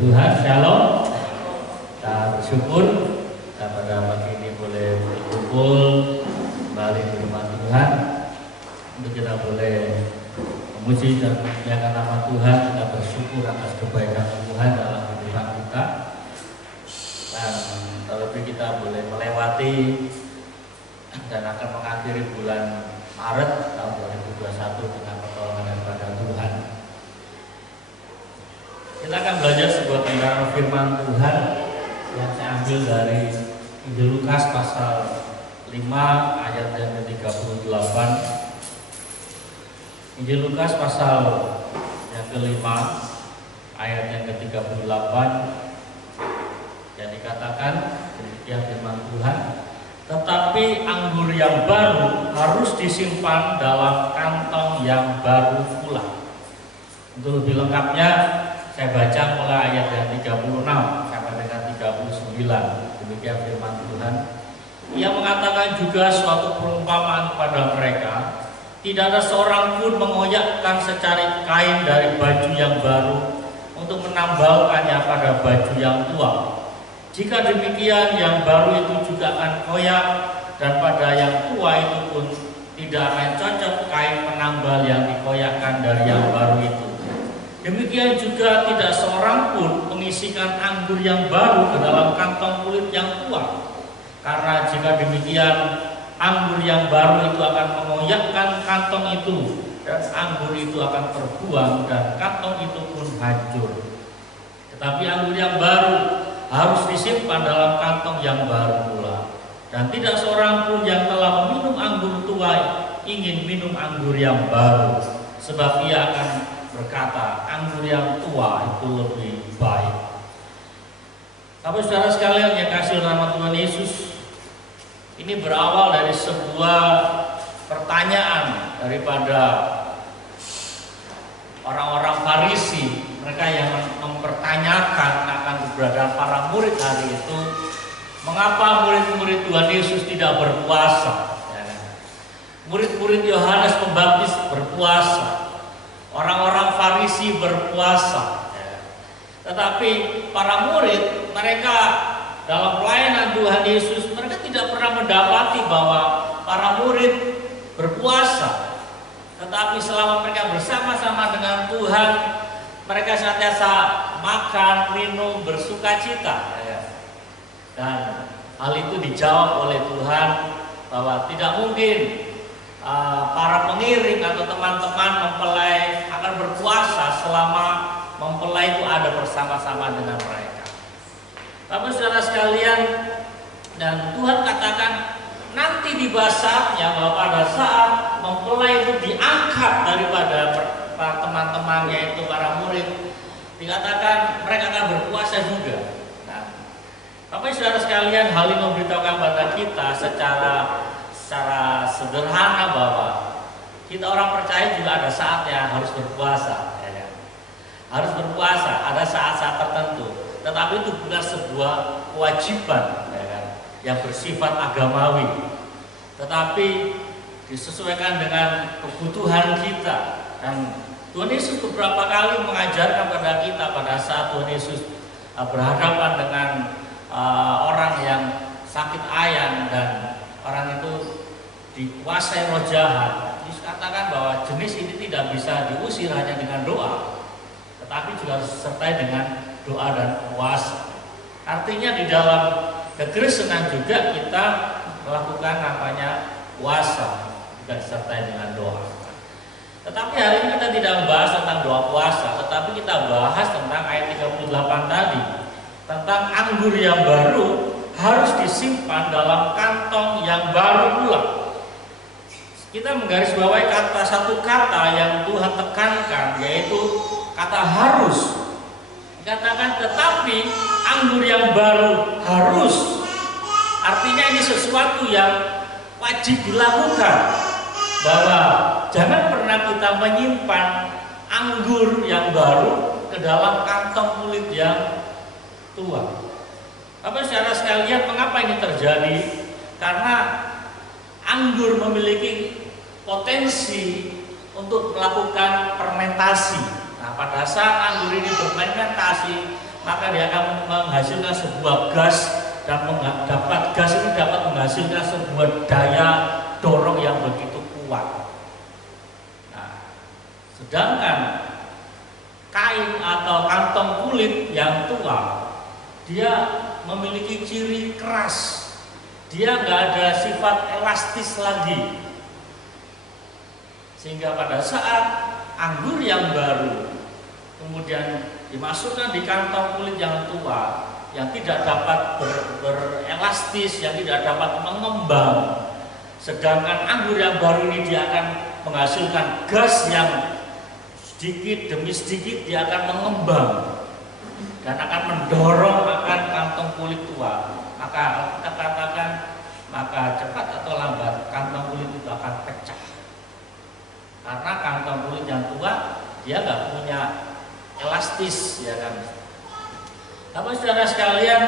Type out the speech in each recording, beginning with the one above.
Tuhan, shalom. Kita bersyukur kita pada pagi ini boleh berkumpul kembali di rumah Tuhan untuk kita boleh memuji dan memuliakan nama Tuhan. Kita bersyukur atas kebaikan Tuhan dalam kehidupan kita, dan terlebih kita boleh melewati dan akan mengakhiri bulan Maret tahun 2021 dengan pertolongan daripada Tuhan. Kita akan belajar sebuah kebenaran firman Tuhan yang saya ambil dari Injil Lukas pasal 5 ayat yang ke-38. Injil Lukas pasal yang ke-5 ayat yang ke-38 yang dikatakan demikian firman Tuhan, tetapi anggur yang baru harus disimpan dalam kantong yang baru pula. Untuk lebih lengkapnya saya baca mulai ayat yang 36 sampai dengan 39. Demikian firman Tuhan. Ia mengatakan juga suatu perumpamaan kepada mereka, tidak ada seorang pun mengoyakkan secari kain dari baju yang baru untuk menambalkannya pada baju yang tua. Jika demikian, yang baru itu juga akan koyak, dan pada yang tua itu pun tidak akan cocok kain penambal yang dikoyakkan dari yang baru itu. Demikian juga tidak seorang pun mengisikan anggur yang baru ke dalam kantong kulit yang tua. Karena jika demikian, anggur yang baru itu akan mengoyakkan kantong itu, dan anggur itu akan terbuang, dan kantong itu pun hancur. Tetapi anggur yang baru harus disimpan dalam kantong yang baru pula. Dan tidak seorang pun yang telah meminum anggur tua ingin minum anggur yang baru, sebab ia akan berkata, anggur yang tua itu lebih baik. Tapi saudara sekalian yang kasih nama Tuhan Yesus, ini berawal dari sebuah pertanyaan daripada orang-orang Farisi. Mereka yang mempertanyakan akan keberadaan para murid hari itu, mengapa murid-murid Tuhan Yesus tidak berpuasa? Murid-murid Yohanes Pembaptis berpuasa, orang-orang Farisi berpuasa, tetapi para murid mereka dalam pelayanan Tuhan Yesus, mereka tidak pernah mendapati bahwa para murid berpuasa. Tetapi selama mereka bersama-sama dengan Tuhan, mereka senantiasa makan, minum, bersukacita. Dan hal itu dijawab oleh Tuhan bahwa tidak mungkin para pengiring atau teman-teman mempelai akan berpuasa selama mempelai itu ada bersama-sama dengan mereka. Tapi saudara sekalian, dan Tuhan katakan nanti di saatnya bahwa pada saat mempelai itu diangkat daripada teman-temannya itu para murid, dikatakan mereka akan berpuasa juga. Nah, tapi saudara sekalian, hal ini memberitahukan pada kita secara sederhana bahwa kita orang percaya juga ada saatnya harus berpuasa, ya. Harus berpuasa, ada saat-saat tertentu. Tetapi itu bukan sebuah kewajiban, ya kan, yang bersifat agamawi, tetapi disesuaikan dengan kebutuhan kita. Dan Tuhan Yesus beberapa kali mengajarkan pada kita pada saat Tuhan Yesus berhadapan dengan orang yang sakit ayan dan orang itu dikuasai roh jahat. Yesus katakan bahwa jenis ini tidak bisa diusir hanya dengan doa, tetapi juga disertai dengan doa dan puasa. Artinya di dalam kekristenan juga kita melakukan namanya puasa, juga disertai dengan doa. Tetapi hari ini kita tidak membahas tentang doa puasa, tetapi kita bahas tentang ayat 38 tadi, tentang anggur yang baru harus disimpan dalam kantong yang baru pula. Kita menggarisbawahi satu kata yang Tuhan tekankan, yaitu kata harus. Dikatakan tetapi anggur yang baru harus, artinya ini sesuatu yang wajib dilakukan. Bahwa jangan pernah kita menyimpan anggur yang baru ke dalam kantong kulit yang tua. Tapi saudara sekalian, mengapa ini terjadi? Karena anggur memiliki potensi untuk melakukan fermentasi. Nah, pada saat anggur ini berfermentasi, maka dia akan menghasilkan sebuah gas, dan gas ini dapat menghasilkan sebuah daya dorong yang begitu kuat. Nah, sedangkan kain atau kantong kulit yang tua, dia memiliki ciri keras, dia nggak ada sifat elastis lagi, sehingga pada saat anggur yang baru kemudian dimasukkan di kantong kulit yang tua, yang tidak dapat berelastis, yang tidak dapat mengembang, sedangkan anggur yang baru ini dia akan menghasilkan gas yang sedikit demi sedikit dia akan mengembang dan akan mendorong akan kantong kulit tua. Maka kita katakan, maka cepat atau lambat kantong kulit itu akan pecah, karena kantong kulit yang tua dia nggak punya elastis, ya kan. Tapi saudara sekalian,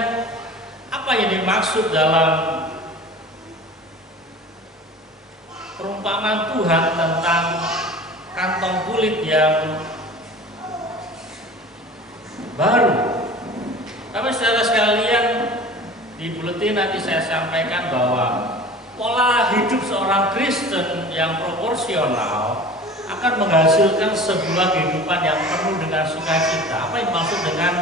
apa yang dimaksud dalam perumpamaan Tuhan tentang kantong kulit yang baru? Tapi saudara sekalian, di buletin nanti saya sampaikan bahwa pola hidup seorang Kristen yang proporsional akan menghasilkan sebuah kehidupan yang penuh dengan sukacita. Apa yang dimaksud dengan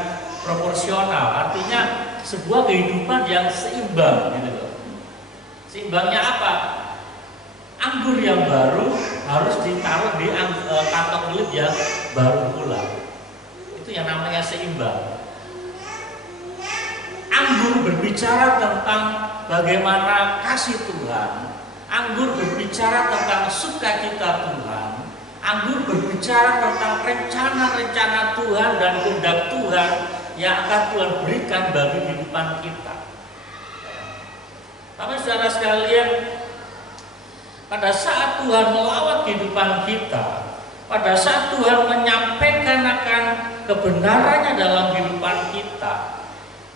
proporsional? Artinya sebuah kehidupan yang seimbang, gitu loh. Seimbangnya apa? Anggur yang baru harus ditaruh di kantong kulit yang baru pula. Itu yang namanya seimbang. Anggur berbicara tentang bagaimana kasih Tuhan. Anggur berbicara tentang sukacita Tuhan. Anggur berbicara tentang rencana-rencana Tuhan dan kehendak Tuhan yang akan Tuhan berikan bagi kehidupan kita. Tapi saudara sekalian, pada saat Tuhan melawat kehidupan kita, pada saat Tuhan menyampaikan akan kebenarannya dalam kehidupan kita,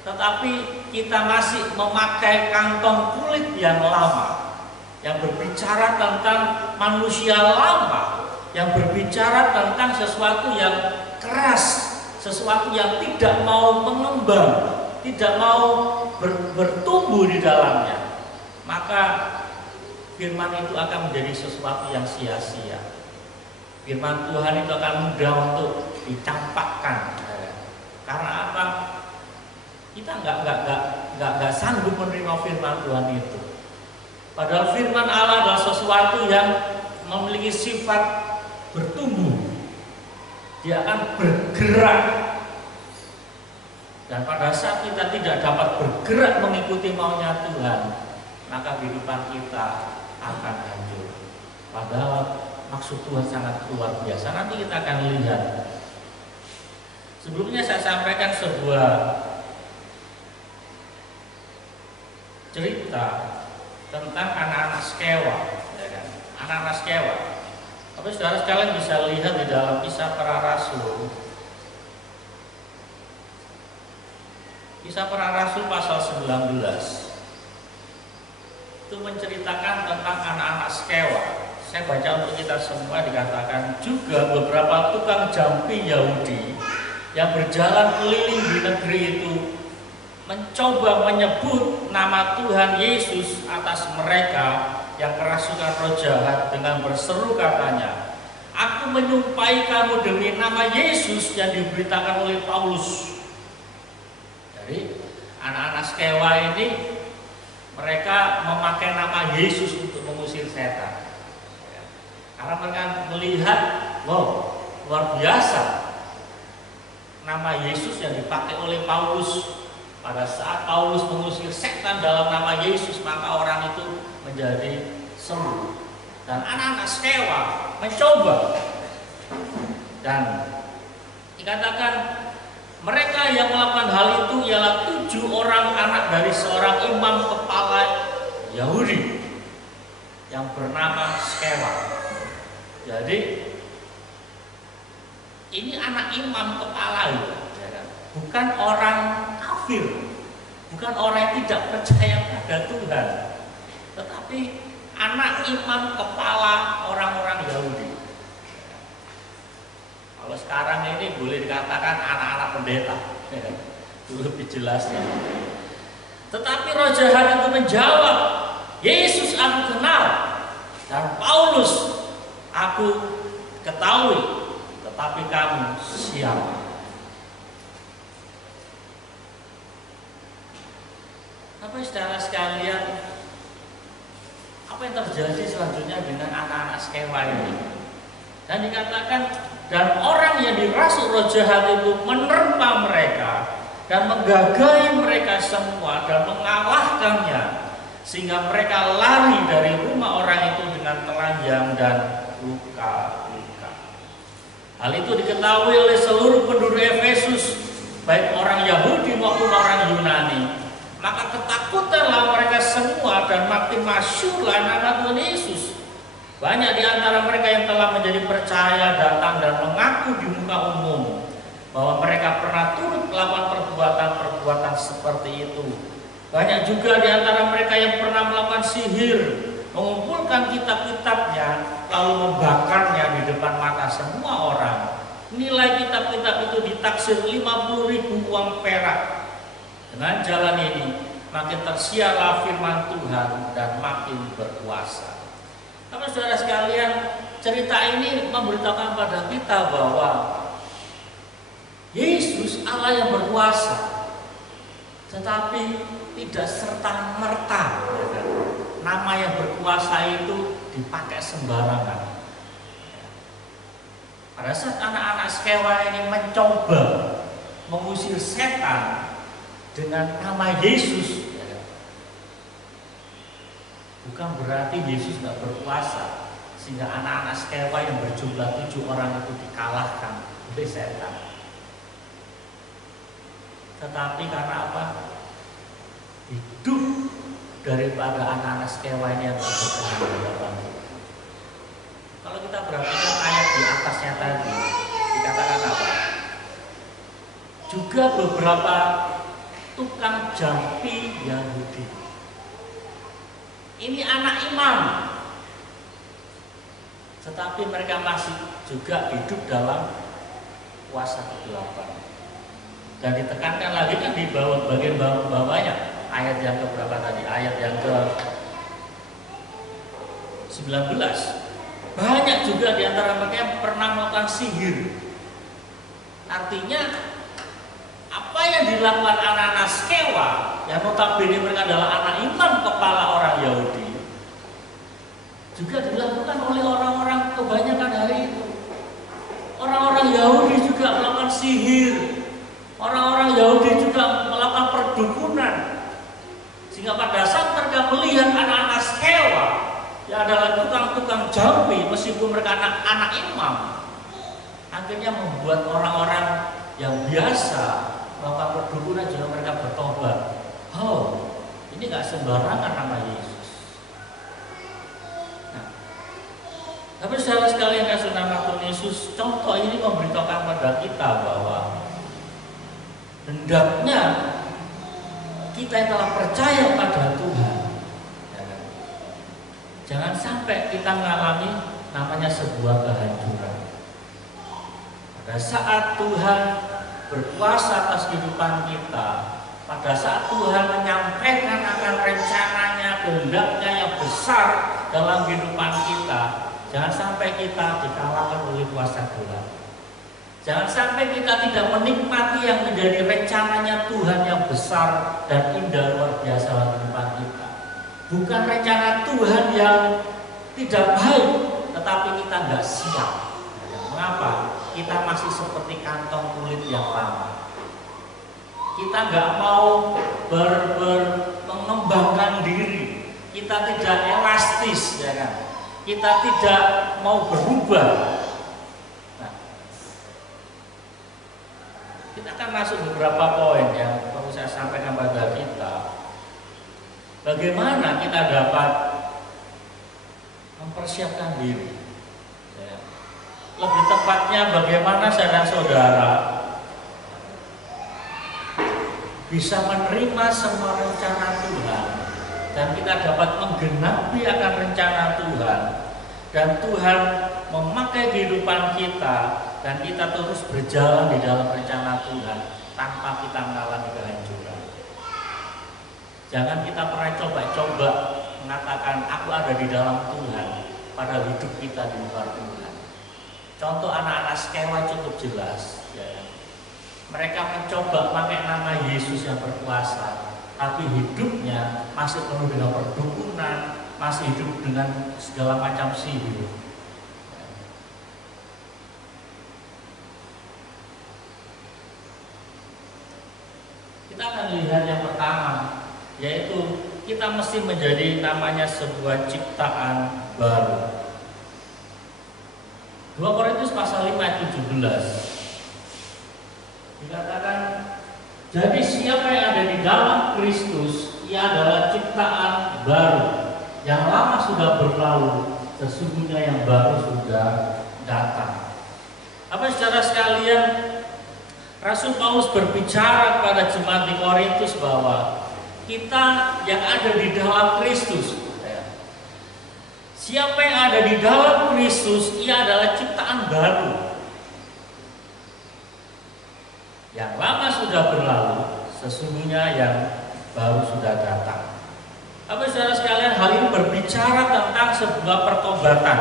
tetapi kita masih memakai kantong kulit yang lama, yang berbicara tentang manusia lama, yang berbicara tentang sesuatu yang keras, sesuatu yang tidak mau mengembang, tidak mau bertumbuh di dalamnya, maka firman itu akan menjadi sesuatu yang sia-sia. Firman Tuhan itu akan mudah untuk dicampakkan. Karena apa? Kita nggak sanggup menerima firman Tuhan itu. Padahal firman Allah adalah sesuatu yang memiliki sifat bertumbuh, dia akan bergerak, dan pada saat kita tidak dapat bergerak mengikuti maunya Tuhan, maka kehidupan kita akan hancur. Padahal maksud Tuhan sangat luar biasa. Nanti kita akan lihat. Sebelumnya saya sampaikan sebuah cerita tentang anak-anak Skewa, ya kan? Anak-anak Skewa. Tapi saudara sekalian bisa lihat di dalam Kisah Para Rasul. Kisah Para Rasul pasal 19 itu menceritakan tentang anak-anak Skewa. Saya baca untuk kita semua, dikatakan juga beberapa tukang jampi Yahudi yang berjalan keliling di negeri itu mencoba menyebut nama Tuhan Yesus atas mereka yang kerasukan roh jahat dengan berseru, katanya, "Aku menyumpahi kamu demi nama Yesus yang diberitakan oleh Paulus." Jadi anak-anak Skewa ini mereka memakai nama Yesus untuk mengusir setan. Karena mereka melihat, wow, luar biasa nama Yesus yang dipakai oleh Paulus. Pada saat Paulus mengusir setan dalam nama Yesus, maka orang itu menjadi sembuh. Dan anak-anak Skewa mencoba, dan dikatakan mereka yang melakukan hal itu ialah 7 orang anak dari seorang imam kepala Yahudi yang bernama Skewa. Jadi ini anak imam kepala itu, bukan orang kafir, bukan orang yang tidak percaya pada Tuhan, tetapi anak imam kepala orang-orang Yahudi. Kalau sekarang ini boleh dikatakan anak-anak pendeta, itu lebih jelasnya. Tetapi roh jahat itu menjawab, Yesus aku kenal, dan Paulus aku ketahui, tetapi kamu siapa? Apa saudara sekalian, apa yang terjadi selanjutnya dengan anak-anak Skewa ini? Dan dikatakan, dan orang yang dirasuk roh jahat itu menerpa mereka dan menggagai mereka semua dan mengalahkannya, sehingga mereka lari dari rumah orang itu dengan telanjang dan luka-luka. Hal itu diketahui oleh seluruh penduduk Efesus, baik orang Yahudi maupun orang Yunani. Maka ketakutanlah mereka semua dan makin masyhurlah nama Tuhan Yesus. Banyak di antara mereka yang telah menjadi percaya datang dan mengaku di muka umum bahwa mereka pernah turut melakukan perbuatan-perbuatan seperti itu. Banyak juga di antara mereka yang pernah melakukan sihir, mengumpulkan kitab-kitabnya lalu membakarnya di depan mata semua orang. Nilai kitab-kitab itu ditaksir 50.000 uang perak. Dengan jalan ini makin tersiarlah firman Tuhan dan makin berkuasa. Tapi saudara sekalian, cerita ini memberitakan pada kita bahwa Yesus Allah yang berkuasa, tetapi tidak serta-merta nama yang berkuasa itu dipakai sembarangan. Pada saat anak-anak Skewa ini mencoba mengusir setan dengan nama Yesus, bukan berarti Yesus tidak berkuasa sehingga anak-anak Skewa yang berjumlah 7 orang itu dikalahkan oleh setan. Tetapi karena apa? Hidup daripada anak-anak Skewa ini yang berkenan di hadapan Tuhan. Kalau kita perhatikan ayat di atasnya tadi, dikatakan apa? Juga beberapa tukang jampi Yahudi. Ini anak imam, tetapi mereka masih juga hidup dalam kuasa kegelapan. Dan ditekankan lagi kan di bawah, bagian bawahnya, ayat yang ke berapa tadi? Ayat yang ke 19. Banyak juga di antara mereka yang pernah melakukan sihir. Artinya apa yang dilakukan anak-anak Skewa, yang notabene mereka adalah anak imam kepala orang Yahudi, juga dilakukan oleh orang-orang kebanyakan hari itu. Orang-orang Yahudi juga melakukan sihir. Orang-orang Yahudi juga melakukan perdukunan. Sehingga pada saat mereka melihat anak-anak Skewa yang adalah tukang-tukang jampi, meskipun mereka anak imam, akhirnya membuat orang-orang yang biasa melakukan perdukunan juga mereka bertobat. Oh, ini gak sembarangan nama Yesus. Nah, tapi saudara sekalian kasih nama Tuhan Yesus, contoh ini memberitahukan pada kita bahwa hendaknya kita yang telah percaya pada Tuhan, jangan sampai kita mengalami namanya sebuah kehancuran. Pada saat Tuhan berkuasa atas kehidupan kita, pada saat Tuhan menyampaikan akan rencananya, kehendaknya yang besar dalam kehidupan kita, jangan sampai kita dikalahkan oleh kuasa Tuhan. Jangan sampai kita tidak menikmati yang menjadi rencananya Tuhan yang besar dan indah luar biasa dalam kehidupan kita. Bukan rencana Tuhan yang tidak baik, tetapi kita nggak siap. Mengapa? Kita masih seperti kantong kulit yang lama. Kita nggak mau mengembangkan diri. Kita tidak elastis, ya kan? Kita tidak mau berubah. Nah, kita akan masuk beberapa poin yang perlu saya sampaikan pada kita. Bagaimana kita dapat mempersiapkan diri? Lebih tepatnya bagaimana saudara-saudara bisa menerima semua rencana Tuhan dan kita dapat menggenapi akan rencana Tuhan, dan Tuhan memakai kehidupan kita dan kita terus berjalan di dalam rencana Tuhan tanpa kita mengalami kehancuran. Jangan kita pernah coba-coba mengatakan aku ada di dalam Tuhan pada hidup kita di luar Tuhan. Contoh anak-anak Skewa cukup jelas, ya. Mereka mencoba pakai nama Yesus yang berkuasa, tapi hidupnya masih penuh dengan perdukunan, masih hidup dengan segala macam sihir. Kita akan lihat yang pertama, yaitu kita mesti menjadi namanya sebuah ciptaan baru. 2 Korintus pasal 5 ayat 17 dikatakan, jadi siapa yang ada di dalam Kristus, ia adalah ciptaan baru. Yang lama sudah berlalu, sesungguhnya yang baru sudah datang. Apa saudara sekalian, Rasul Paulus berbicara kepada jemaat di Korintus bahwa kita yang ada di dalam Kristus, siapa yang ada di dalam Kristus, ia adalah ciptaan baru. Yang lama sudah berlalu, sesungguhnya yang baru sudah datang. Apa saudara sekalian, hal ini berbicara tentang sebuah pertobatan.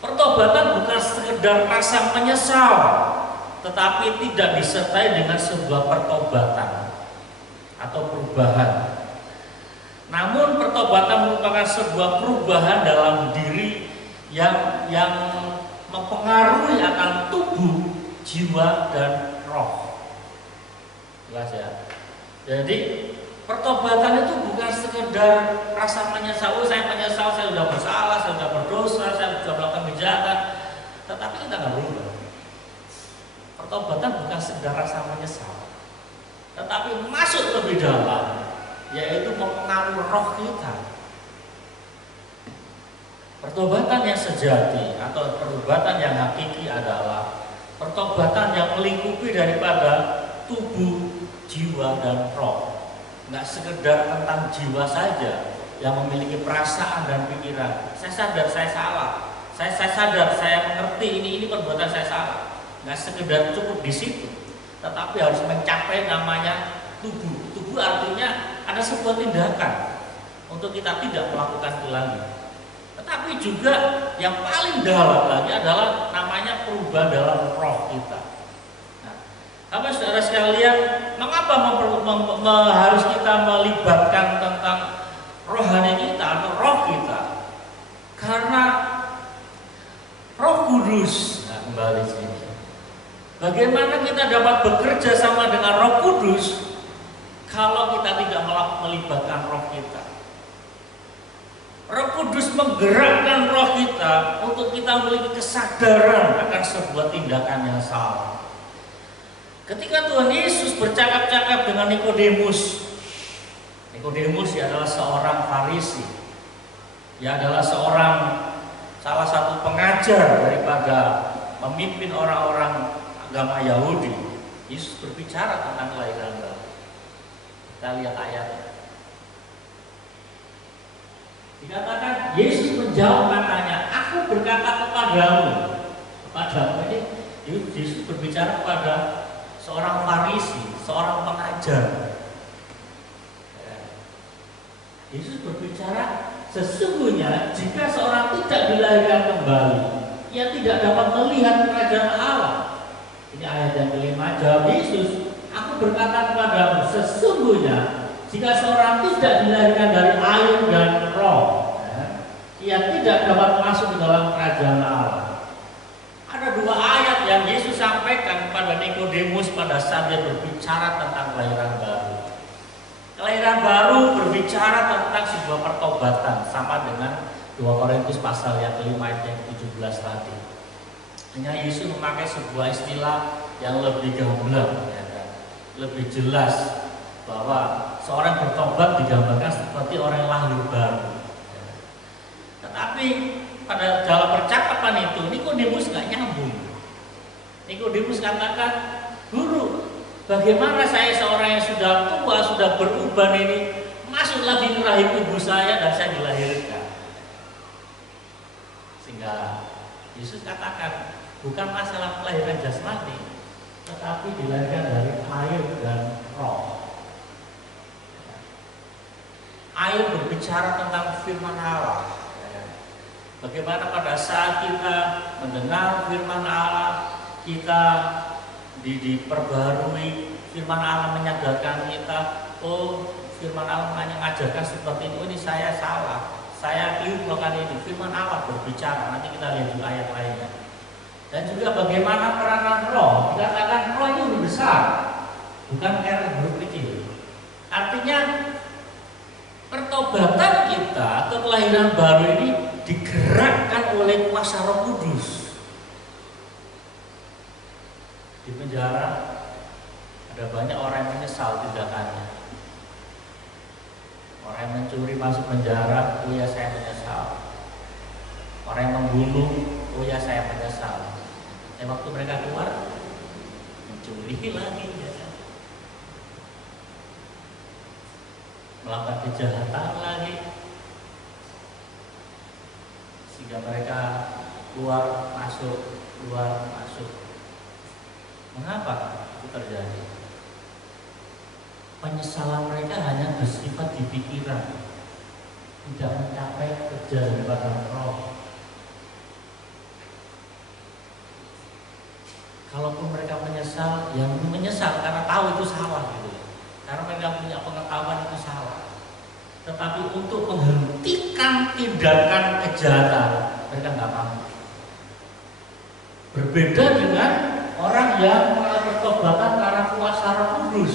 Pertobatan bukan sekedar rasa menyesal, tetapi tidak disertai dengan sebuah pertobatan atau perubahan. Namun pertobatan merupakan sebuah perubahan dalam diri yang mempengaruhi akan tubuh, jiwa, dan roh. Jelas ya. Jadi pertobatan itu bukan sekedar rasa menyesal, saya menyesal, saya sudah bersalah, saya sudah berdosa, saya sudah melakukan kejahatan, tetapi kita nggak berubah. Pertobatan bukan sekedar rasa menyesal, tetapi masuk lebih dalam, yaitu mempengaruhi roh kita. Pertobatan yang sejati atau pertobatan yang hakiki adalah pertobatan yang melingkupi daripada tubuh, jiwa, dan roh. Nggak sekedar tentang jiwa saja yang memiliki perasaan dan pikiran. Saya sadar saya salah, saya sadar saya mengerti ini perbuatan saya salah. Nggak sekedar cukup di situ, tetapi harus mencapai namanya tubuh. Tubuh artinya ada sebuah tindakan untuk kita tidak melakukan itu lagi. Tetapi juga yang paling dalam lagi adalah namanya perubahan dalam roh kita. Nah, apa saudara sekalian, mengapa harus kita melibatkan tentang rohani kita atau roh kita? Karena Roh Kudus, nah kembali sini. Bagaimana kita dapat bekerja sama dengan Roh Kudus kalau kita tidak melibatkan roh kita? Roh Kudus menggerakkan roh kita untuk kita memiliki kesadaran akan sebuah tindakan yang salah. Ketika Tuhan Yesus bercakap-cakap dengan Nikodemus, Nikodemus adalah seorang Farisi, dia adalah salah satu pengajar daripada pemimpin orang-orang agama Yahudi. Yesus berbicara tentang kelahiran baru. Kita lihat ayatnya. Dikatakan Yesus menjawab katanya, aku berkata kepadamu ini Yesus berbicara kepada seorang Farisi, seorang pengajar. Yesus berbicara, sesungguhnya jika seorang tidak dilahirkan kembali, ia tidak dapat melihat kerajaan Allah. Ini ayat yang kelima. Jawab Yesus, aku berkata kepadamu, sesungguhnya jika seorang tidak dilahirkan dari air dan roh, ia tidak dapat masuk ke dalam kerajaan Allah. Ada dua ayat yang Yesus sampaikan kepada Nikodemus pada saat dia berbicara tentang kelahiran baru. Kelahiran baru berbicara tentang sebuah pertobatan, sama dengan 2 Korintus pasal yang kelima ayat yang ke-17 tadi. Hanya Yesus memakai sebuah istilah yang lebih gamblang, lebih jelas, bahwa seorang bertobat digambarkan seperti orang yang lahir baru. Tetapi pada dalam percakapan itu Nikodemus nggak nyambung. Nikodemus katakan, guru, bagaimana saya seorang yang sudah tua, sudah beruban ini masuk lagi ke rahim ibu saya dan saya dilahirkan? Sehingga Yesus katakan, bukan masalah kelahiran jasmani, tetapi dilahirkan dari air dan roh. Air berbicara tentang firman Allah. Bagaimana pada saat kita mendengar firman Allah, kita diperbarui, firman Allah menyadarkan kita, oh firman Allah mengajarkan seperti ini, oh ini saya salah, saya keliru melakukan ini. Firman Allah berbicara, nanti kita lihat di ayat lainnya. Dan juga bagaimana peranan roh, dikatakan roh itu lebih besar, bukan huruf kecil. Artinya pertobatan kita atau kelahiran baru ini digerakkan oleh kuasa Roh Kudus. Di penjara ada banyak orang yang menyesal tindakannya. Orang yang mencuri masuk penjara, oh ya saya menyesal. Orang yang membunuh, oh ya saya menyesal. Waktu mereka keluar, mencuri lagi, ya. Melakukan kejahatan lagi, sehingga mereka keluar masuk. Mengapa itu terjadi? Penyesalan mereka hanya bersifat di pikiran, tidak mencapai kerja daripada roh. Kalaupun mereka menyesal, yang menyesal karena tahu itu salah gitu. Karena mereka punya pengetahuan itu salah. Tetapi untuk menghentikan tindakan kejahatan, mereka nggak mampu. Berbeda dengan orang yang mengalami pertobatan karena kuasa Roh Kudus.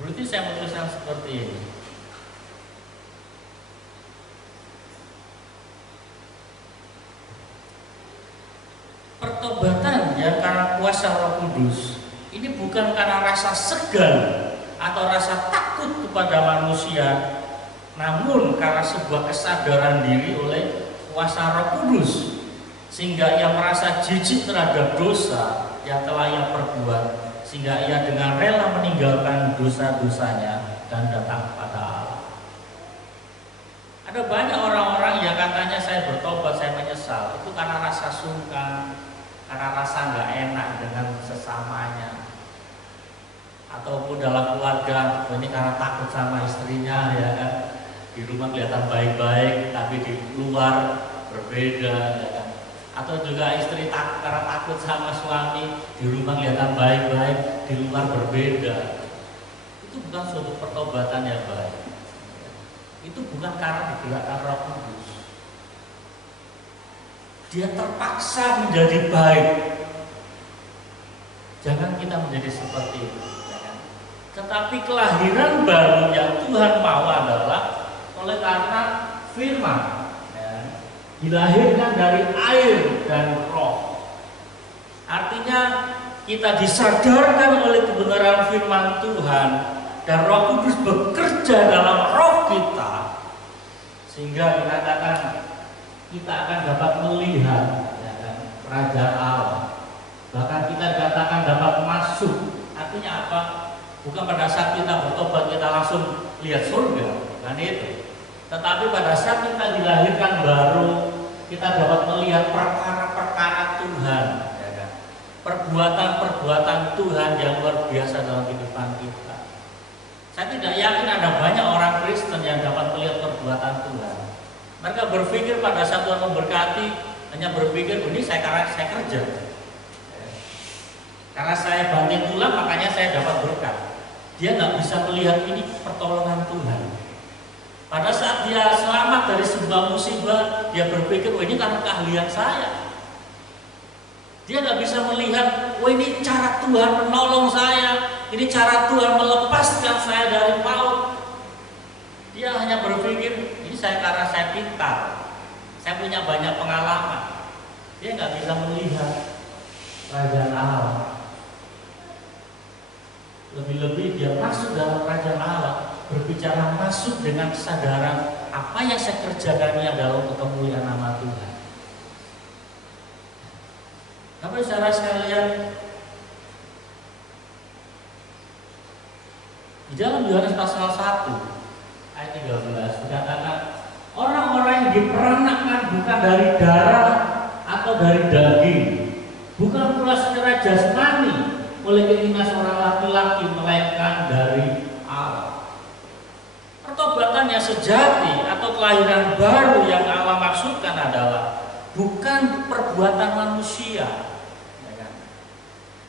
Berarti saya menuliskan seperti ini. Pertobatan yang karena kuasa Roh Kudus ini bukan karena rasa segan atau rasa takut kepada manusia, namun karena sebuah kesadaran diri oleh kuasa Roh Kudus, sehingga ia merasa jijik terhadap dosa yang telah ia perbuat, sehingga ia dengan rela meninggalkan dosa-dosanya dan datang kepada Allah. Ada banyak orang-orang yang katanya saya bertobat, saya menyesal, itu karena rasa sungkan, karena rasa nggak enak dengan sesamanya, ataupun dalam keluarga, ini karena takut sama istrinya, ya kan. Di rumah kelihatan baik-baik, tapi di luar berbeda, ya kan. Atau juga istri karena takut sama suami, di rumah kelihatan baik-baik, di luar berbeda. Itu bukan suatu pertobatan yang baik. Itu bukan karena digerakkan Roh Kudus. Dia terpaksa menjadi baik. Jangan kita menjadi seperti itu, ya kan? Tetapi kelahiran baru yang Tuhan mau adalah oleh karena firman, ya, dilahirkan dari air dan roh. Artinya kita disadarkan oleh kebenaran firman Tuhan dan Roh Kudus bekerja dalam roh kita, sehingga dikatakan kita akan dapat melihat, ya kan, kerajaan Allah. Bahkan kita dikatakan dapat masuk. Artinya apa? Bukan pada saat kita bertobat kita langsung lihat surga, bukan itu. Tetapi pada saat kita dilahirkan baru, kita dapat melihat perkara-perkara Tuhan, ya kan? Perbuatan-perbuatan Tuhan yang luar biasa dalam kehidupan kita. Saya tidak yakin ada banyak orang Kristen yang dapat melihat perbuatan Tuhan. Mereka berpikir pada saat Tuhan memberkati, hanya berpikir ini karena saya kerja, karena saya banting tulang makanya saya dapat berkat. Dia nggak bisa melihat ini pertolongan Tuhan. Pada saat dia selamat dari sebuah musibah, dia berpikir ini karena keahlian saya. Dia nggak bisa melihat, ini cara Tuhan menolong saya, ini cara Tuhan melepaskan saya dari maut. Dia hanya berpikir ini karena saya pintar, saya punya banyak pengalaman. Dia nggak bisa melihat kerajaan Allah. Lebih-lebih dia masuk dalam kerajaan Allah, berbicara masuk dengan kesadaran apa yang saya kerjakan ini adalah untuk kemuliaan nama Tuhan. Bapak saudara sekalian, di dalam Yohanes pasal 1 ayat ayat 13 dikatakan orang-orang yang diperanakkan bukan dari darah atau dari daging, bukan pula secara jasmani oleh keinginan seorang laki-laki, melainkan dari Allah. Pertobatan yang sejati atau kelahiran baru yang Allah maksudkan adalah bukan perbuatan manusia, ya kan?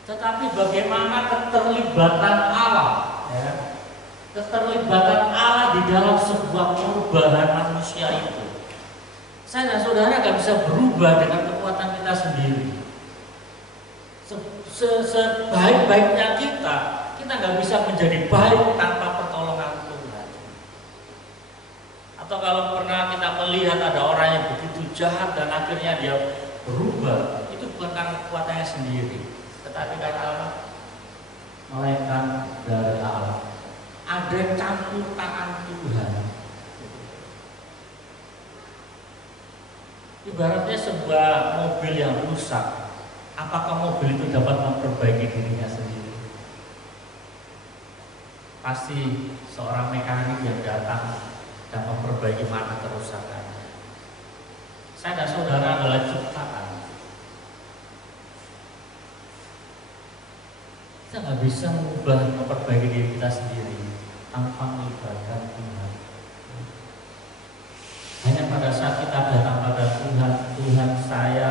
Tetapi bagaimana keterlibatan Allah, ya? Keterlibatan Allah di dalam sebuah perubahan manusia itu. Saya dan saudara gak bisa berubah dengan kekuatan kita sendiri. Sebaik-baiknya kita gak bisa menjadi baik tanpa pertolongan Tuhan. Atau kalau pernah kita melihat ada orang yang begitu jahat dan akhirnya dia berubah, itu bukan karena kekuatannya sendiri, tetapi karena Allah, melainkan dari Allah. Ada campur tangan Tuhan. Ibaratnya sebuah mobil yang rusak, apakah mobil itu dapat memperbaiki dirinya sendiri? Pasti seorang mekanik yang datang dan memperbaiki mana kerusakannya. Saya dan saudara adalah ciptaan. Kita nggak bisa mengubah, memperbaiki diri kita sendiri tanpa melibatkan Tuhan. Hanya pada saat kita datang pada Tuhan, Tuhan saya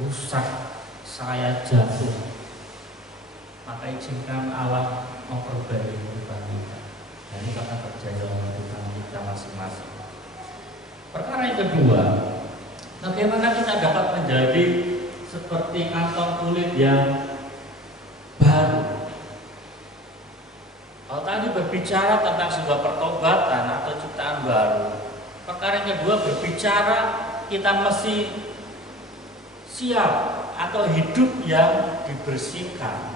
rusak, saya jatuh, maka izinkan Allah memperbaiki kehidupan kita. Dan itu akan terjadi dalam kehidupan kita masing-masing. Perkara yang kedua, bagaimana kita dapat menjadi seperti kantong kulit yang baru. Kalau tadi berbicara tentang sebuah pertobatan atau ciptaan baru, perkara yang kedua berbicara kita mesti siap atau hidup yang dibersihkan.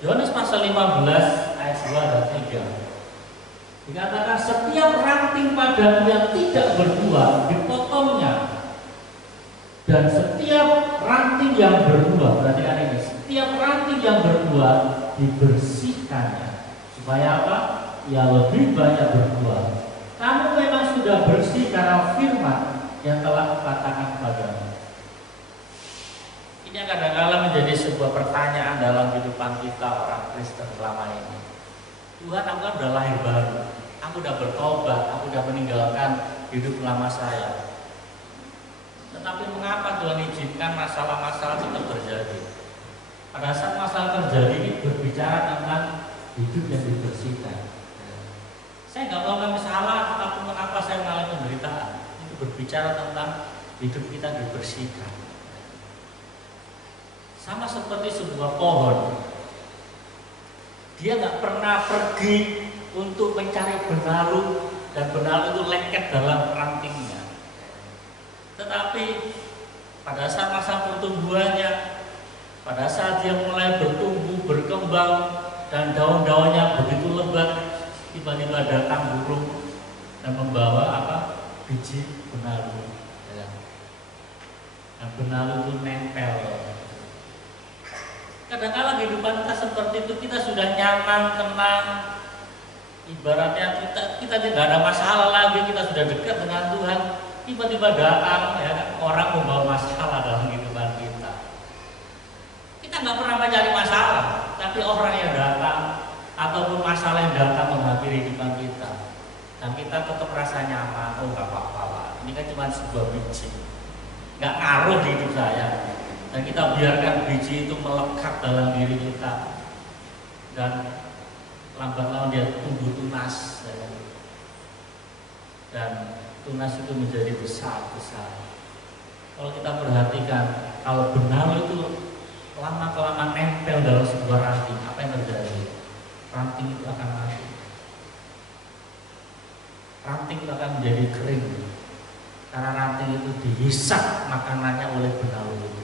Yohanes pasal 15 ayat 2 dan 3 dikatakan setiap ranting padamu yang tidak berbuah dipotongnya, dan setiap ranting yang berbuah, perhatikan ini, setiap ranting yang berbuah dibersihkannya, supaya apa? Ya lebih banyak berbuah. Kamu memang sudah bersih karena firman yang telah kukatakan padamu. Ini kadang-kadang menjadi sebuah pertanyaan dalam kehidupan kita orang Kristen selama ini. Tuhan, aku kan udah lahir baru, aku udah bertobat, aku udah meninggalkan hidup lama saya. Tetapi mengapa Tuhan izinkan masalah-masalah itu terjadi? Pada saat masalah terjadi ini berbicara tentang hidup yang dibersihkan. Saya nggak melakukan salah, tetapi mengapa saya mengalami penderitaan? Itu berbicara tentang hidup kita dibersihkan. Sama seperti sebuah pohon, dia nggak pernah pergi untuk mencari benalu dan benalu itu lengket dalam rantingnya. Tetapi pada saat masa pertumbuhannya, pada saat dia mulai bertumbuh, berkembang dan daun-daunnya begitu lebat, tiba-tiba datang burung dan membawa apa? Biji benalu. Dan benalu itu nempel. Kadang-kadang kehidupan kita seperti itu, kita sudah nyaman, tenang, ibaratnya kita tidak ada masalah lagi, kita sudah dekat dengan Tuhan. Tiba-tiba datang ya, orang membawa masalah dalam kehidupan kita. Kita nggak pernah mencari masalah, tapi orang yang datang ataupun masalah yang datang menghampiri kehidupan kita, dan kita tetap merasa nyaman. Oh nggak apa-apa lah, ini kan cuma sebuah biji, nggak ngaruh di hidup saya. Dan kita biarkan biji itu melekat dalam diri kita, dan lambat laun dia tumbuh tunas, dan tunas itu menjadi besar-besar. Kalau kita perhatikan, kalau benalu itu lama-kelamaan nempel dalam sebuah ranting, apa yang terjadi? Ranting itu akan mati. Ranting itu akan menjadi kering, karena ranting itu dihisap makanannya oleh benalu itu.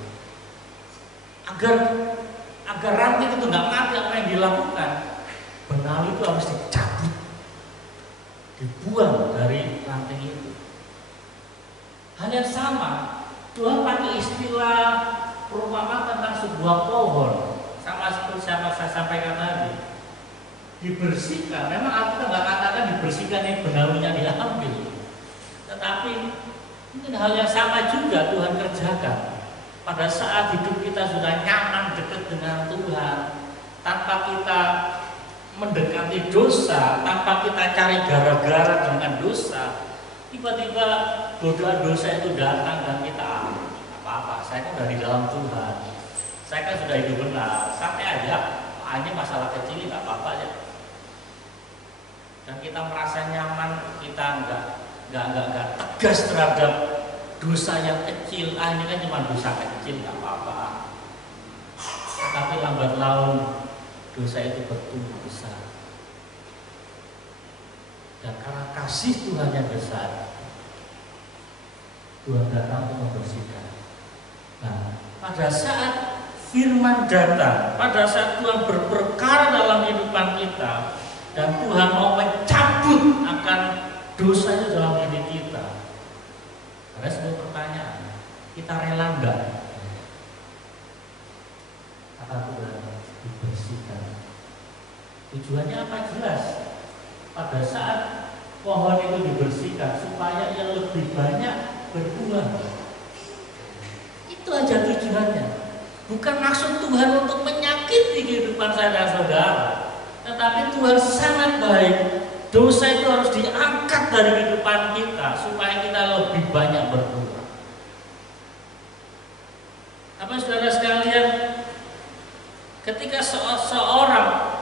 Agar ranting itu nggak mati, apa yang dilakukan? Benalu itu harus dicabut, dibuang dari ranting itu. Hal yang sama, Tuhan pakai istilah perumpamaan tentang sebuah pohon, sama seperti yang saya sampaikan tadi. dibersihkan. Memang Alkitab nggak katakan dibersihkan yang benalunya diambil, tetapi mungkin hal yang sama juga Tuhan kerjakan. Pada saat hidup kita sudah nyaman dekat dengan Tuhan, tanpa kita mendekati dosa, tanpa kita cari gara-gara dengan dosa, tiba-tiba godaan dosa itu datang dan kita apa-apa, saya kan udah di dalam Tuhan, saya kan sudah hidup benar, sampai aja hanya masalah kecil nggak apa-apa aja. Dan kita merasa nyaman, kita nggak tegas terhadap dosa yang kecil. Ini kan cuma dosa kecil, nggak apa-apa. Tapi lambat laun dosa itu bertumbuh besar. Dan karena kasih Tuhan yang besar, Tuhan datang untuk membersihkan. Nah, pada saat firman datang, pada saat Tuhan berperkara dalam kehidupan kita, dan Tuhan mau mencabut akan dosa itu dalam hidup kita, ada sebuah pertanyaan, kita rela enggak? Kata Tuhan, dibersihkan. Tujuannya apa? Jelas. Pada saat pohon itu dibersihkan supaya ia lebih banyak berbuah. Itu aja tujuannya. Bukan maksud Tuhan untuk menyakiti kehidupan saya dan saudara, tetapi Tuhan sangat baik. Dosa itu harus diangkat dari kehidupan kita supaya kita lebih banyak berbuah. Apa saudara sekalian, ketika seorang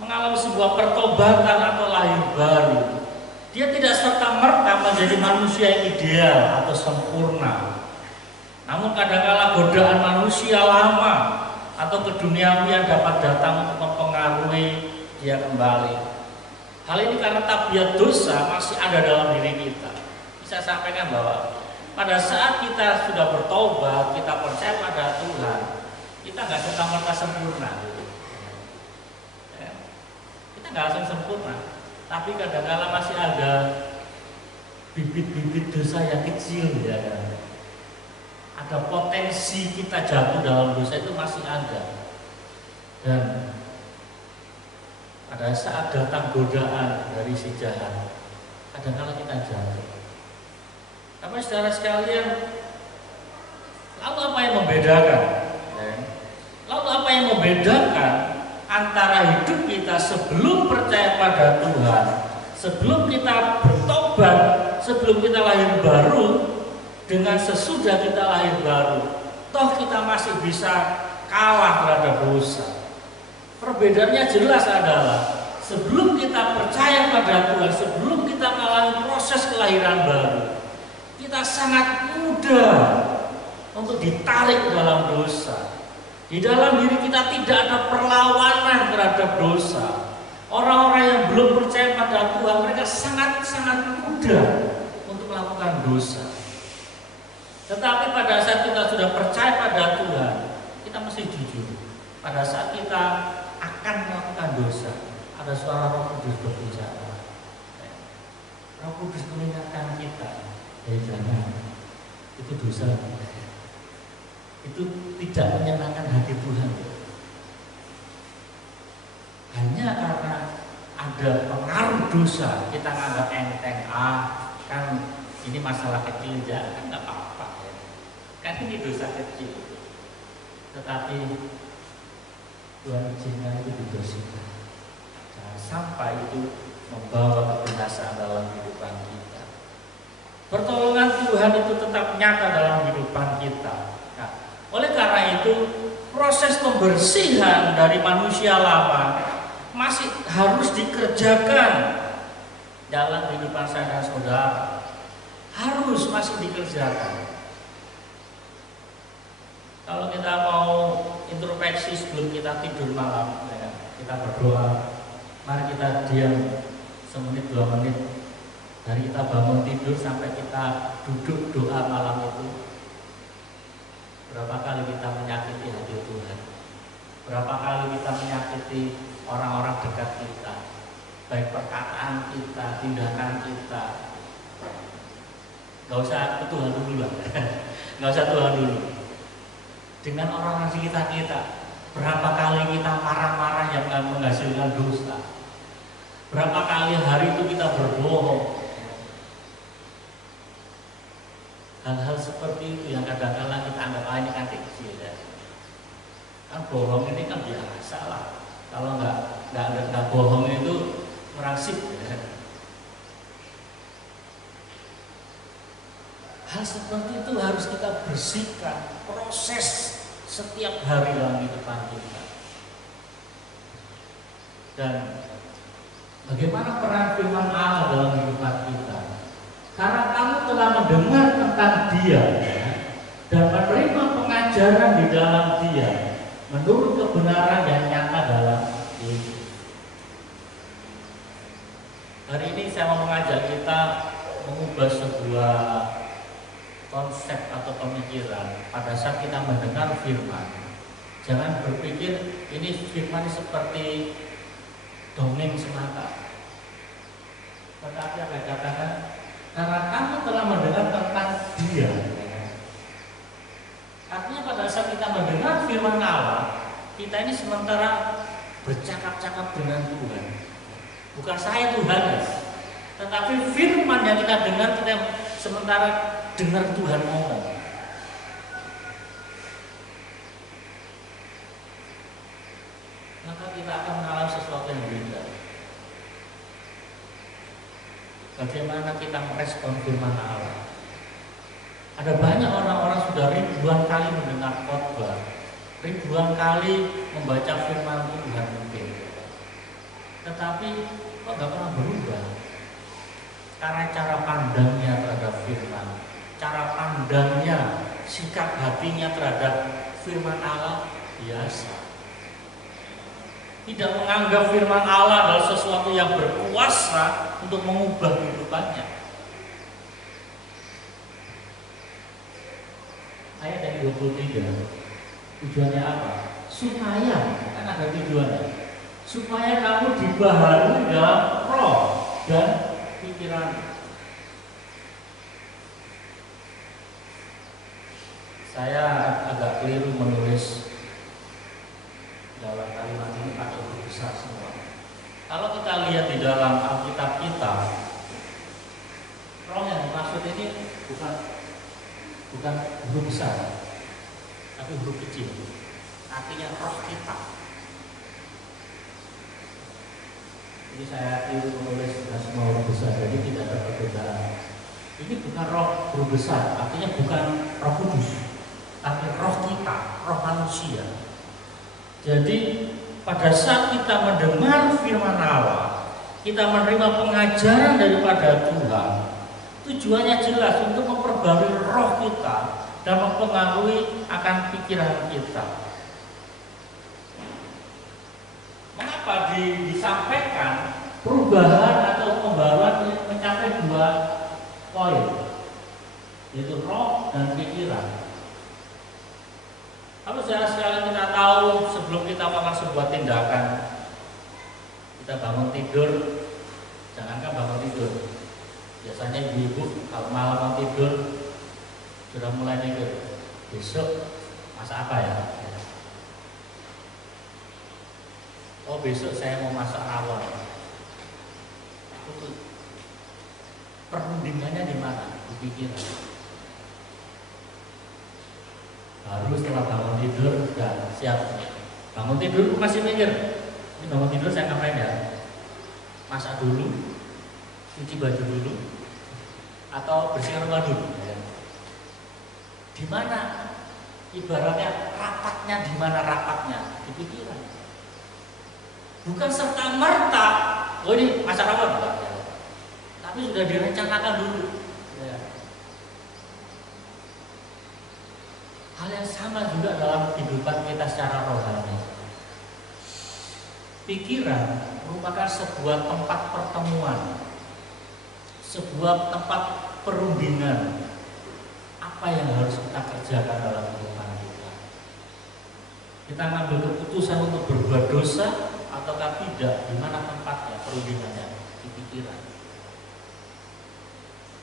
mengalami sebuah pertobatan atau lahir baru, dia tidak serta-merta menjadi manusia yang ideal atau sempurna. Namun kadang-kala godaan manusia lama atau keduniawian dapat datang untuk mempengaruhi dia kembali. Hal ini karena tabiat dosa masih ada dalam diri kita. Bisa sampaikan bahwa pada saat kita sudah bertobat, kita percaya pada Tuhan, kita nggak serta-merta sempurna. Kita nggak langsung sempurna, tapi kadang-kala masih ada bibit-bibit dosa yang kecil, ya kan? Ada potensi kita jatuh dalam dosa itu masih ada. Dan pada saat datang godaan dari si jahat, kadang-kala kita jatuh. Tapi saudara sekalian, lalu apa yang membedakan? Lalu apa yang membedakan antara hidup kita sebelum percaya pada Tuhan, sebelum kita bertobat, sebelum kita lahir baru, dengan sesudah kita lahir baru? Toh kita masih bisa kalah terhadap dosa. Perbedaannya jelas adalah sebelum kita percaya pada Tuhan, sebelum kita mengalami proses kelahiran baru, kita sangat mudah untuk ditarik dalam dosa. Di dalam diri kita tidak ada perlawanan terhadap dosa. Orang-orang yang belum percaya pada Tuhan, mereka sangat-sangat mudah untuk melakukan dosa. Tetapi pada saat kita sudah percaya pada Tuhan, kita mesti jujur. Pada saat kita akan melakukan dosa, ada suara Roh Kudus berbicara. Roh Kudus mengingatkan kita, jangan, itu dosa. Itu tidak menyenangkan hati Tuhan. Hanya karena ada pengaruh dosa, kita anggap enteng, kan ini masalah kecil aja, kan nggak apa-apa ya. Kan ini dosa kecil. Tetapi Tuhan izinkan itu dibersihkan. Jangan sampai itu membawa kebinasaan dalam kehidupan kita. Pertolongan Tuhan itu tetap nyata dalam kehidupan kita. Nah, oleh karena itu, proses pembersihan dari manusia lama masih harus dikerjakan dalam kehidupan saya dan saudara. Harus masih dikerjakan. Kalau kita mau introspeksi sebelum kita tidur malam, ya, kita berdoa. Mari kita diam semenit 2 menit dari kita bangun tidur sampai kita duduk doa malam itu. Berapa kali kita menyakiti hati Tuhan? Berapa kali kita menyakiti orang-orang dekat kita? Baik perkataan kita, tindakan kita. Gak usah ke Tuhan dulu lah. Gak usah Tuhan dulu. Dengan orang-orang sekitar kita, Berapa kali kita marah-marah yang menghasilkan dosa? Berapa kali hari itu kita berbohong? Hal-hal seperti itu yang kadang-kadang kita anggap ini kan kecil ya. Kan bohong ini kan biasa lah. Kalau nggak bohong itu merasik ya. Hal seperti itu harus kita bersihkan, proses setiap hari dalam kehidupan kita. Dan bagaimana peran firman Allah dalam kehidupan kita? Karena kamu telah mendengar tentang Dia ya, dan menerima pengajaran di dalam Dia menurut kebenaran yang nyata dalam Yesus. Hari ini saya mau mengajak kita mengubah sebuah konsep atau pemikiran pada saat kita mendengar firman. Jangan berpikir ini firman seperti dongeng semata. Tetapi apa katakan? Karena kamu telah mendengar tentang Dia. Artinya pada saat kita mendengar firman Allah, kita ini sementara bercakap-cakap dengan Tuhan. Bukan saya Tuhan, tetapi firman yang kita dengar, kita sementara dengar Tuhan ngomong. Maka kita akan mengalami sesuatu yang berbeda. Bagaimana kita merespon firman Allah? Ada banyak orang-orang sudah ribuan kali mendengar khotbah, ribuan kali membaca firman Tuhan mungkin, tetapi kok nggak pernah berubah? Karena cara pandangnya terhadap firman, cara pandangnya, sikap hatinya terhadap firman Allah biasa. Tidak menganggap firman Allah adalah sesuatu yang berkuasa untuk mengubah kehidupannya. Ayat yang 23, tujuannya apa? Supaya, kan ada tujuannya, supaya kamu dibaharui dalam roh dan pikiran. Saya agak keliru menulis dalam kalimat ini pakai huruf besar semua. Kalau kita lihat di dalam Alkitab kita, roh yang dimaksud ini bukan huruf besar, tapi huruf kecil. Artinya roh kita. Jadi saya keliru menulis dengan semua huruf besar, jadi tidak ada perbedaan. Ini bukan roh huruf besar, artinya bukan Roh Kudus, tapi roh kita, roh manusia. Jadi pada saat kita mendengar firman Allah, kita menerima pengajaran daripada Tuhan, tujuannya jelas untuk memperbarui roh kita dan mempengaruhi akan pikiran kita. Mengapa disampaikan perubahan atau pembaruan mencapai 2 poin, yaitu roh dan pikiran? Kalau secara sekali kita tahu sebelum kita melakukan sebuah tindakan, kita bangun tidur, jangankan bangun tidur, biasanya ibu-ibu kalau malam mau tidur sudah mulai mikir besok masak apa ya? Oh besok saya mau masak rawon. Itu perundingannya di mana? Di pikiran. Baru setelah bangun tidur sudah siap. Bangun tidur masih mikir, ini bangun tidur saya ngapain ya? Masak dulu, cuci baju dulu, atau bersihkan rumah dulu ya. Di mana ibaratnya rapatnya, di mana rapatnya? Di pikiran. Bukan serta merta, oh ini masak rawon enggak ya. Tapi sudah direncanakan dulu ya. Hal yang sama juga dalam kehidupan kita secara rohani. Pikiran merupakan sebuah tempat pertemuan, sebuah tempat perundingan. Apa yang harus kita kerjakan dalam kehidupan kita? Kita ngambil keputusan untuk berbuat dosa ataukah tidak? Di mana tempatnya perundingannya? Di pikiran.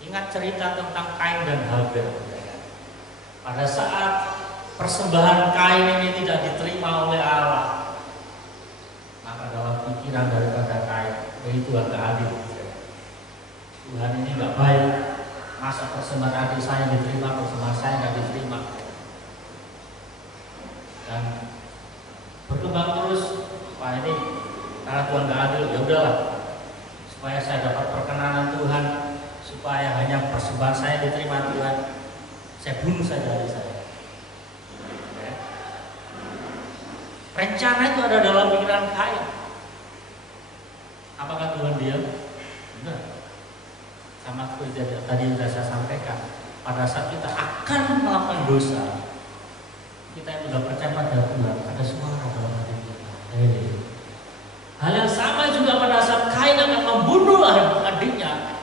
Ingat cerita tentang Kain dan Habel. Pada saat persembahan Kain ini tidak diterima oleh Allah, maka dalam pikiran daripada Kain, itu agak adil. Tuhan ini nggak baik, masa persembahan adik saya diterima, persembahan saya nggak diterima. Dan berkembang terus, Pak ini karena Tuhan nggak adil, ya udahlah, supaya saya dapat perkenanan Tuhan, supaya hanya persembahan saya diterima Tuhan, saya bunuh saja adik saya. Rencana itu ada dalam pikiran Kain. Apakah Tuhan diam? Enggak. Sama seperti tadi yang saya sampaikan, pada saat kita akan melakukan dosa, kita yang sudah percaya pada Tuhan, ada suara dalam hati kita. Hal yang sama juga pada saat Kain akan membunuh adiknya,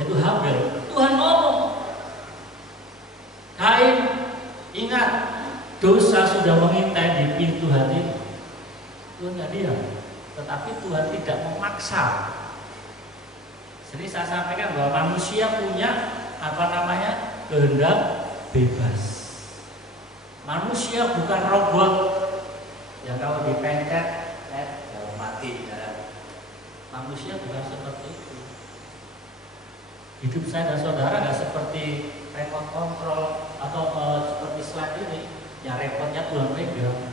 yaitu Habel. Tuhan ngomong, Kain, ingat, dosa sudah mengintai di pintu hati. Tuhan nggak diam, tetapi Tuhan tidak memaksa. Jadi saya sampaikan bahwa manusia punya kehendak bebas. Manusia bukan robot yang kalau dipencet mati. Manusia bukan seperti itu. Hidup saya dan saudara nggak seperti remote control atau seperti slide ini. Yang repotnya Tuhan pegang.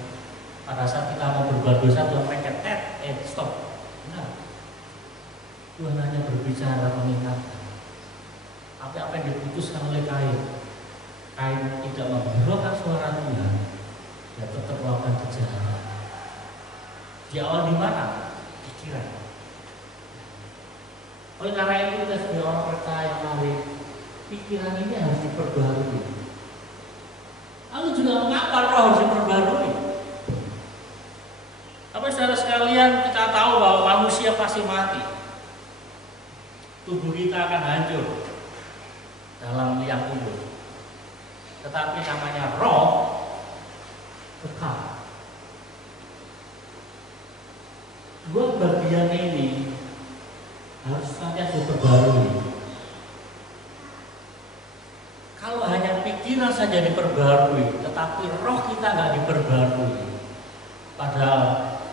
Pada saat kita mau berbuat dosa, Tuhan pencet stop. Nah, Tuhan hanya berbicara mengingatkan. Apa yang diputuskan oleh Kain, Kain tidak menghiraukan suara Tuhan, dia tetap melakukan kejahatan. Di awal di mana? Pikiran. Oleh karena itu kita sebagai orang percaya, mari pikiran ini harus diperbarui. Lalu juga mengapa roh harus diperbarui? Tapi saudara sekalian, kita tahu bahwa manusia pasti mati. Tubuh kita akan hancur dalam liang kubur. Tetapi namanya roh kekal. Dua bagian ini harus senantiasa diperbarui. Kalau hanya pikiran saja diperbarui, tetapi roh kita nggak diperbarui, padahal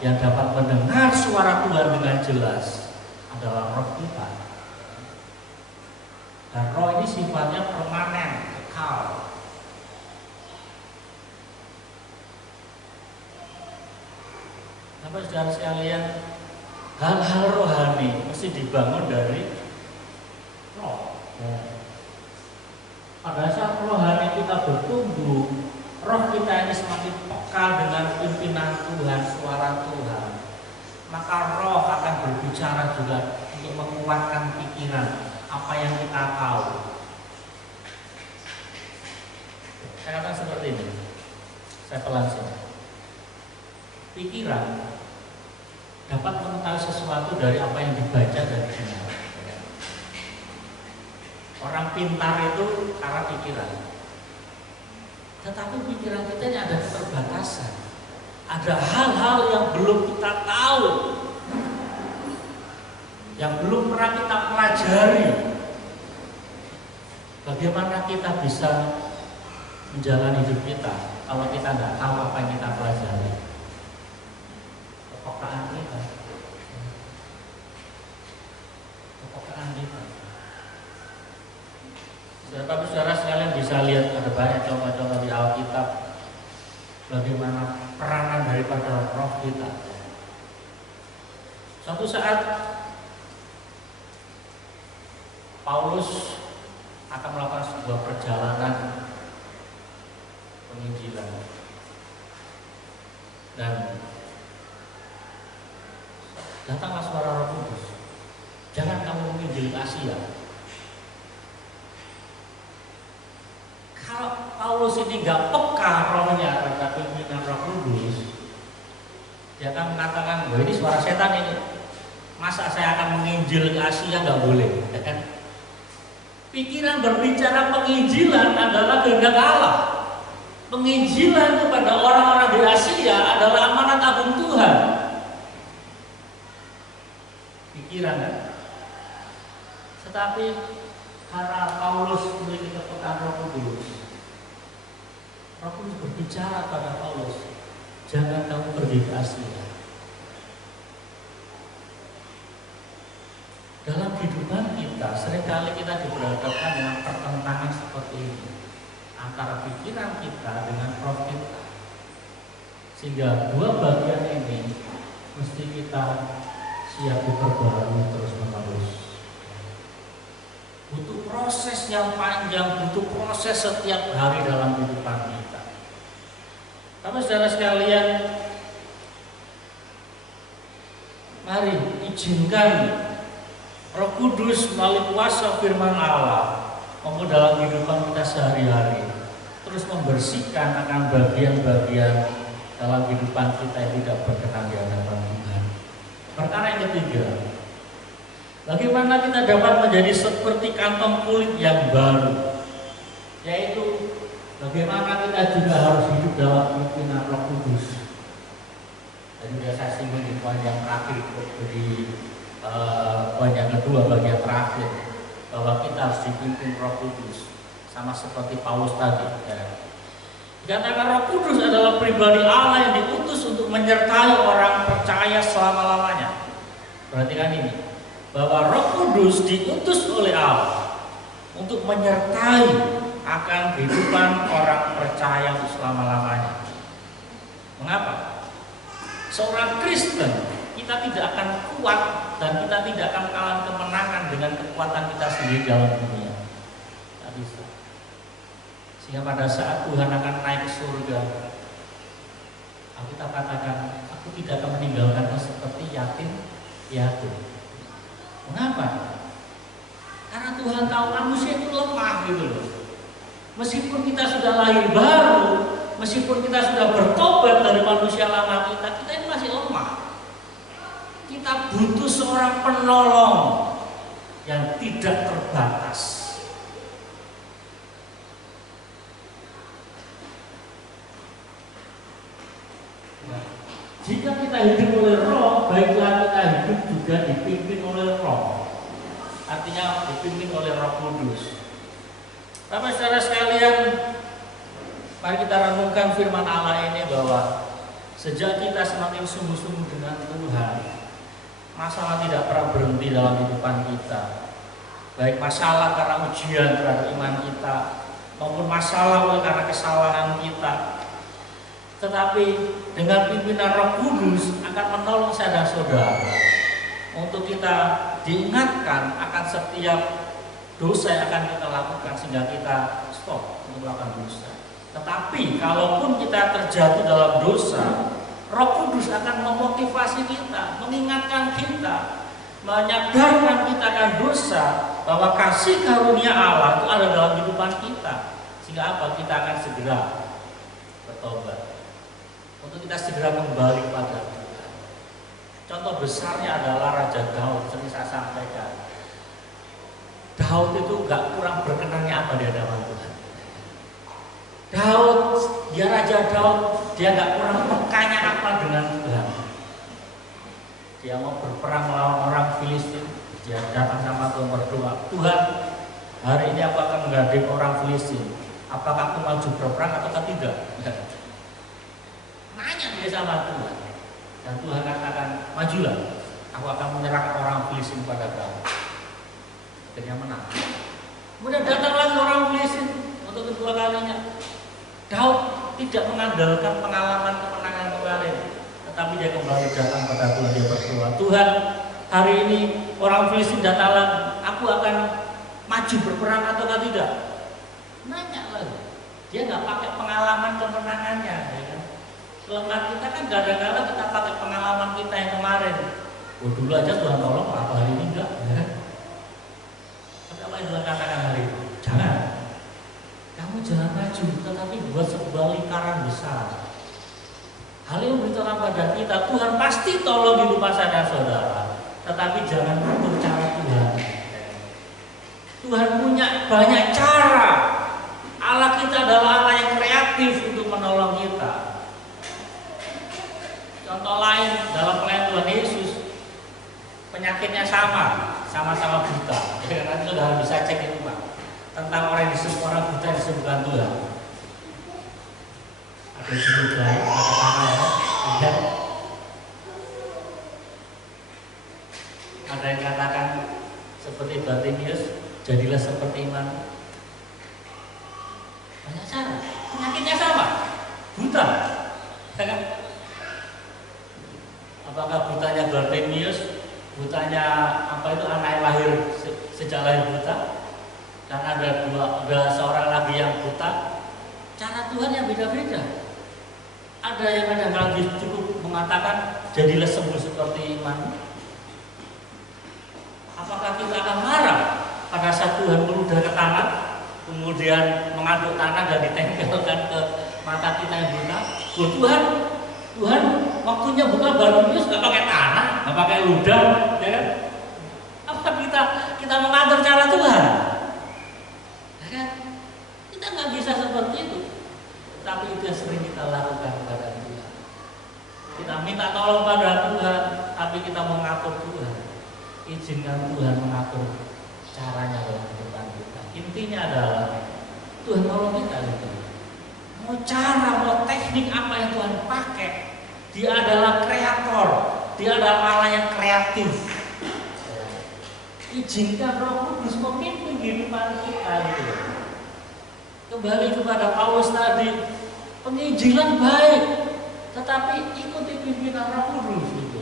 yang dapat mendengar suara Tuhan dengan jelas adalah roh kita. Dan roh ini sifatnya permanen, kekal. Bapak saudara sekalian, hal-hal rohani mesti dibangun dari roh. Pada saat rohani kita bertumbuh, roh kita ini semakin peka dengan pimpinan Tuhan, suara Tuhan, maka roh akan berbicara juga untuk menguatkan pikiran apa yang kita tahu. Saya katakan seperti ini, saya pelansir. Pikiran dapat mengetahui sesuatu dari apa yang dibaca dan didengar. Orang pintar itu karena pikiran. Tetapi pikiran kita ini ada keterbatasan. Ada hal-hal yang belum kita tahu, yang belum pernah kita pelajari. Bagaimana kita bisa menjalani hidup kita kalau kita nggak tahu apa yang kita pelajari? Kepekaan kita. Kepekaan kita. Tapi saudara sekalian bisa lihat ada banyak contoh-contoh di Alkitab bagaimana peranan daripada roh kita. Suatu saat Paulus akan melakukan sebuah perjalanan penginjilan dan datanglah suara Roh Kudus, jangan kamu menginjil Asia. Kalau Paulus ini nggak peka rohnya terhadap pimpinan Roh Kudus, dia akan mengatakan, wah ini suara setan ini. Masa saya akan menginjil ke Asia? Nggak boleh, ya kan? Pikiran berbicara penginjilan adalah kehendak Allah. Penginjilan kepada orang-orang di Asia adalah amanat agung Tuhan. Pikiran kan? Tetapi karena Paulus memiliki kepekaan Roh Kudus berbicara pada Paulus, jangan kamu pergi ke Asia. Dalam kehidupan kita, seringkali kita diperhadapkan dengan pertentangan seperti ini antara pikiran kita dengan roh kita. Sehingga dua bagian ini mesti kita siap diperbarui terus-menerus. Butuh proses yang panjang, butuh proses setiap hari dalam kehidupan kita. Tapi saudara sekalian, mari izinkan Roh Kudus melalui kuasa firman Allah maupun dalam kehidupan kita sehari-hari terus membersihkan akan bagian-bagian dalam kehidupan kita yang tidak berkenan di hadapan Tuhan. Perkara yang ketiga, bagaimana kita dapat menjadi seperti kantong kulit yang baru, yaitu bagaimana kita juga harus hidup dalam pimpinan Roh Kudus. Jadi saya singgung di poin yang terakhir di poin yang kedua, bagian terakhir, bahwa kita harus dipimpin Roh Kudus, sama seperti Paulus tadi. Ya. Dikatakan Roh Kudus adalah pribadi Allah yang diutus untuk menyertai orang percaya selama-lamanya. Perhatikan ini, bahwa Roh Kudus diutus oleh Allah untuk menyertai akan kehidupan orang percaya untuk selama-lamanya. Mengapa? Seorang Kristen, kita tidak akan kuat dan kita tidak akan kalah kemenangan dengan kekuatan kita sendiri dalam dunia. Tidak bisa. Sehingga pada saat Tuhan akan naik ke surga, kita katakan, aku tidak akan meninggalkanmu seperti yatim piatu. Mengapa? Karena Tuhan tahu manusia itu lemah gitu loh. Meskipun kita sudah lahir baru, meskipun kita sudah bertobat dari manusia lama kita ini masih lemah. Kita butuh seorang penolong yang tidak terbatas. Nah, jika kita hidup oleh Roh, baiklah kita hidup juga dipimpin oleh Roh. Artinya dipimpin oleh Roh Kudus. Bapak saudara sekalian, mari kita renungkan firman Allah ini bahwa sejak kita semakin sungguh-sungguh dengan Tuhan, masalah tidak pernah berhenti dalam kehidupan kita. Baik masalah karena ujian terhadap iman kita, maupun masalah karena kesalahan kita. Tetapi dengan pimpinan Roh Kudus akan menolong saya dan saudara untuk kita diingatkan akan setiap dosa yang akan kita lakukan sehingga kita stop untuk melakukan dosa. Tetapi kalaupun kita terjatuh dalam dosa, Roh Kudus akan memotivasi kita, mengingatkan kita, menyadarkan kita akan dosa, bahwa kasih karunia Allah itu ada dalam kehidupan kita. Sehingga apa? Kita akan segera bertobat. Untuk kita segera kembali kepada Tuhan. Contoh besarnya adalah Raja Daud, seperti saya sampaikan. Daud itu gak kurang berkenannya apa di hadapan Tuhan. Daud, dia Raja Daud, dia gak kurang pekanya apa dengan Tuhan. Dia mau berperang melawan orang Filistin, dia datang sama Tuhan berdoa, Tuhan, hari ini aku akan menghadapi orang Filistin. Apakah aku maju berperang atau tidak? Nanya dia sama Tuhan. Dan Tuhan katakan, majulah, aku akan menyerahkan orang Filistin pada kamu. Akhirnya menang. Kemudian datang lagi orang Filistin untuk kedua kalinya. Daud tidak mengandalkan pengalaman kemenangan kemarin, tetapi dia kembali datang pada Tuhan, dia berdoa, Tuhan, hari ini orang Filistin datang lagi, aku akan maju berperang atau tidak? Nanya lagi. Dia nggak pakai pengalaman kemenangannya, ya kan? Kelemahan kita kan kadang-kadang kita pakai pengalaman kita yang kemarin. Oh, dulu aja Tuhan tolong, apa hari ini enggak? Ya. Apa yang Tuhan katakan hari itu? Jangan. Kamu jangan maju, tetapi buat sebuah lingkaran besar. Hal yang beritahu pada kita, Tuhan pasti tolong hidup saya dan saudara. Tetapi jangan atur cara Tuhan. Tuhan punya banyak cara. Allah kita adalah Allah yang kreatif untuk menolong kita. Contoh lain dalam pelayanan Tuhan Yesus, penyakitnya sama-sama buta. Jadi nanti saudara bisa cek itu Pak. Tentang orang buta yang disembuhkan Tuhan. gaji muda kata-kata ya. Dan ada yang katakan seperti Bartimius, jadilah seperti iman. Banyak cara. Penyakitnya sama, buta. Ya kan? Apakah butanya Bartimius, butanya apa itu anak yang lahir sejak lahir buta? Dan ada seorang lagi yang buta. Cara Tuhan yang beda-beda. Ada yang kadang lagi cukup mengatakan jadilah sembuh seperti iman. Apakah kita akan marah pada saat Tuhan meludah ke tangan, kemudian mengaduk tanah dan ditempelkan ke mata kita yang buta? Oh, Tuhan waktunya buka Bartimius nggak pakai tanah, nggak pakai ludah, ya kan? Apa kita mengatur cara Tuhan? Ya kan? Kita nggak bisa seperti itu. Tapi itu yang sering kita lakukan kepada Tuhan. Kita minta tolong pada Tuhan, tapi kita mengatur Tuhan. Izinkan Tuhan mengatur caranya dalam kehidupan kita. Intinya adalah Tuhan tolong kita gitu. Mau cara, mau teknik apa yang Tuhan pakai, Dia adalah kreator, Dia adalah Allah yang kreatif. Izinkan Roh Kudus memimpin kehidupan kita gitu. Kembali kepada Paulus tadi, penginjilan baik, tetapi ikuti pimpinan Roh Kudus gitu.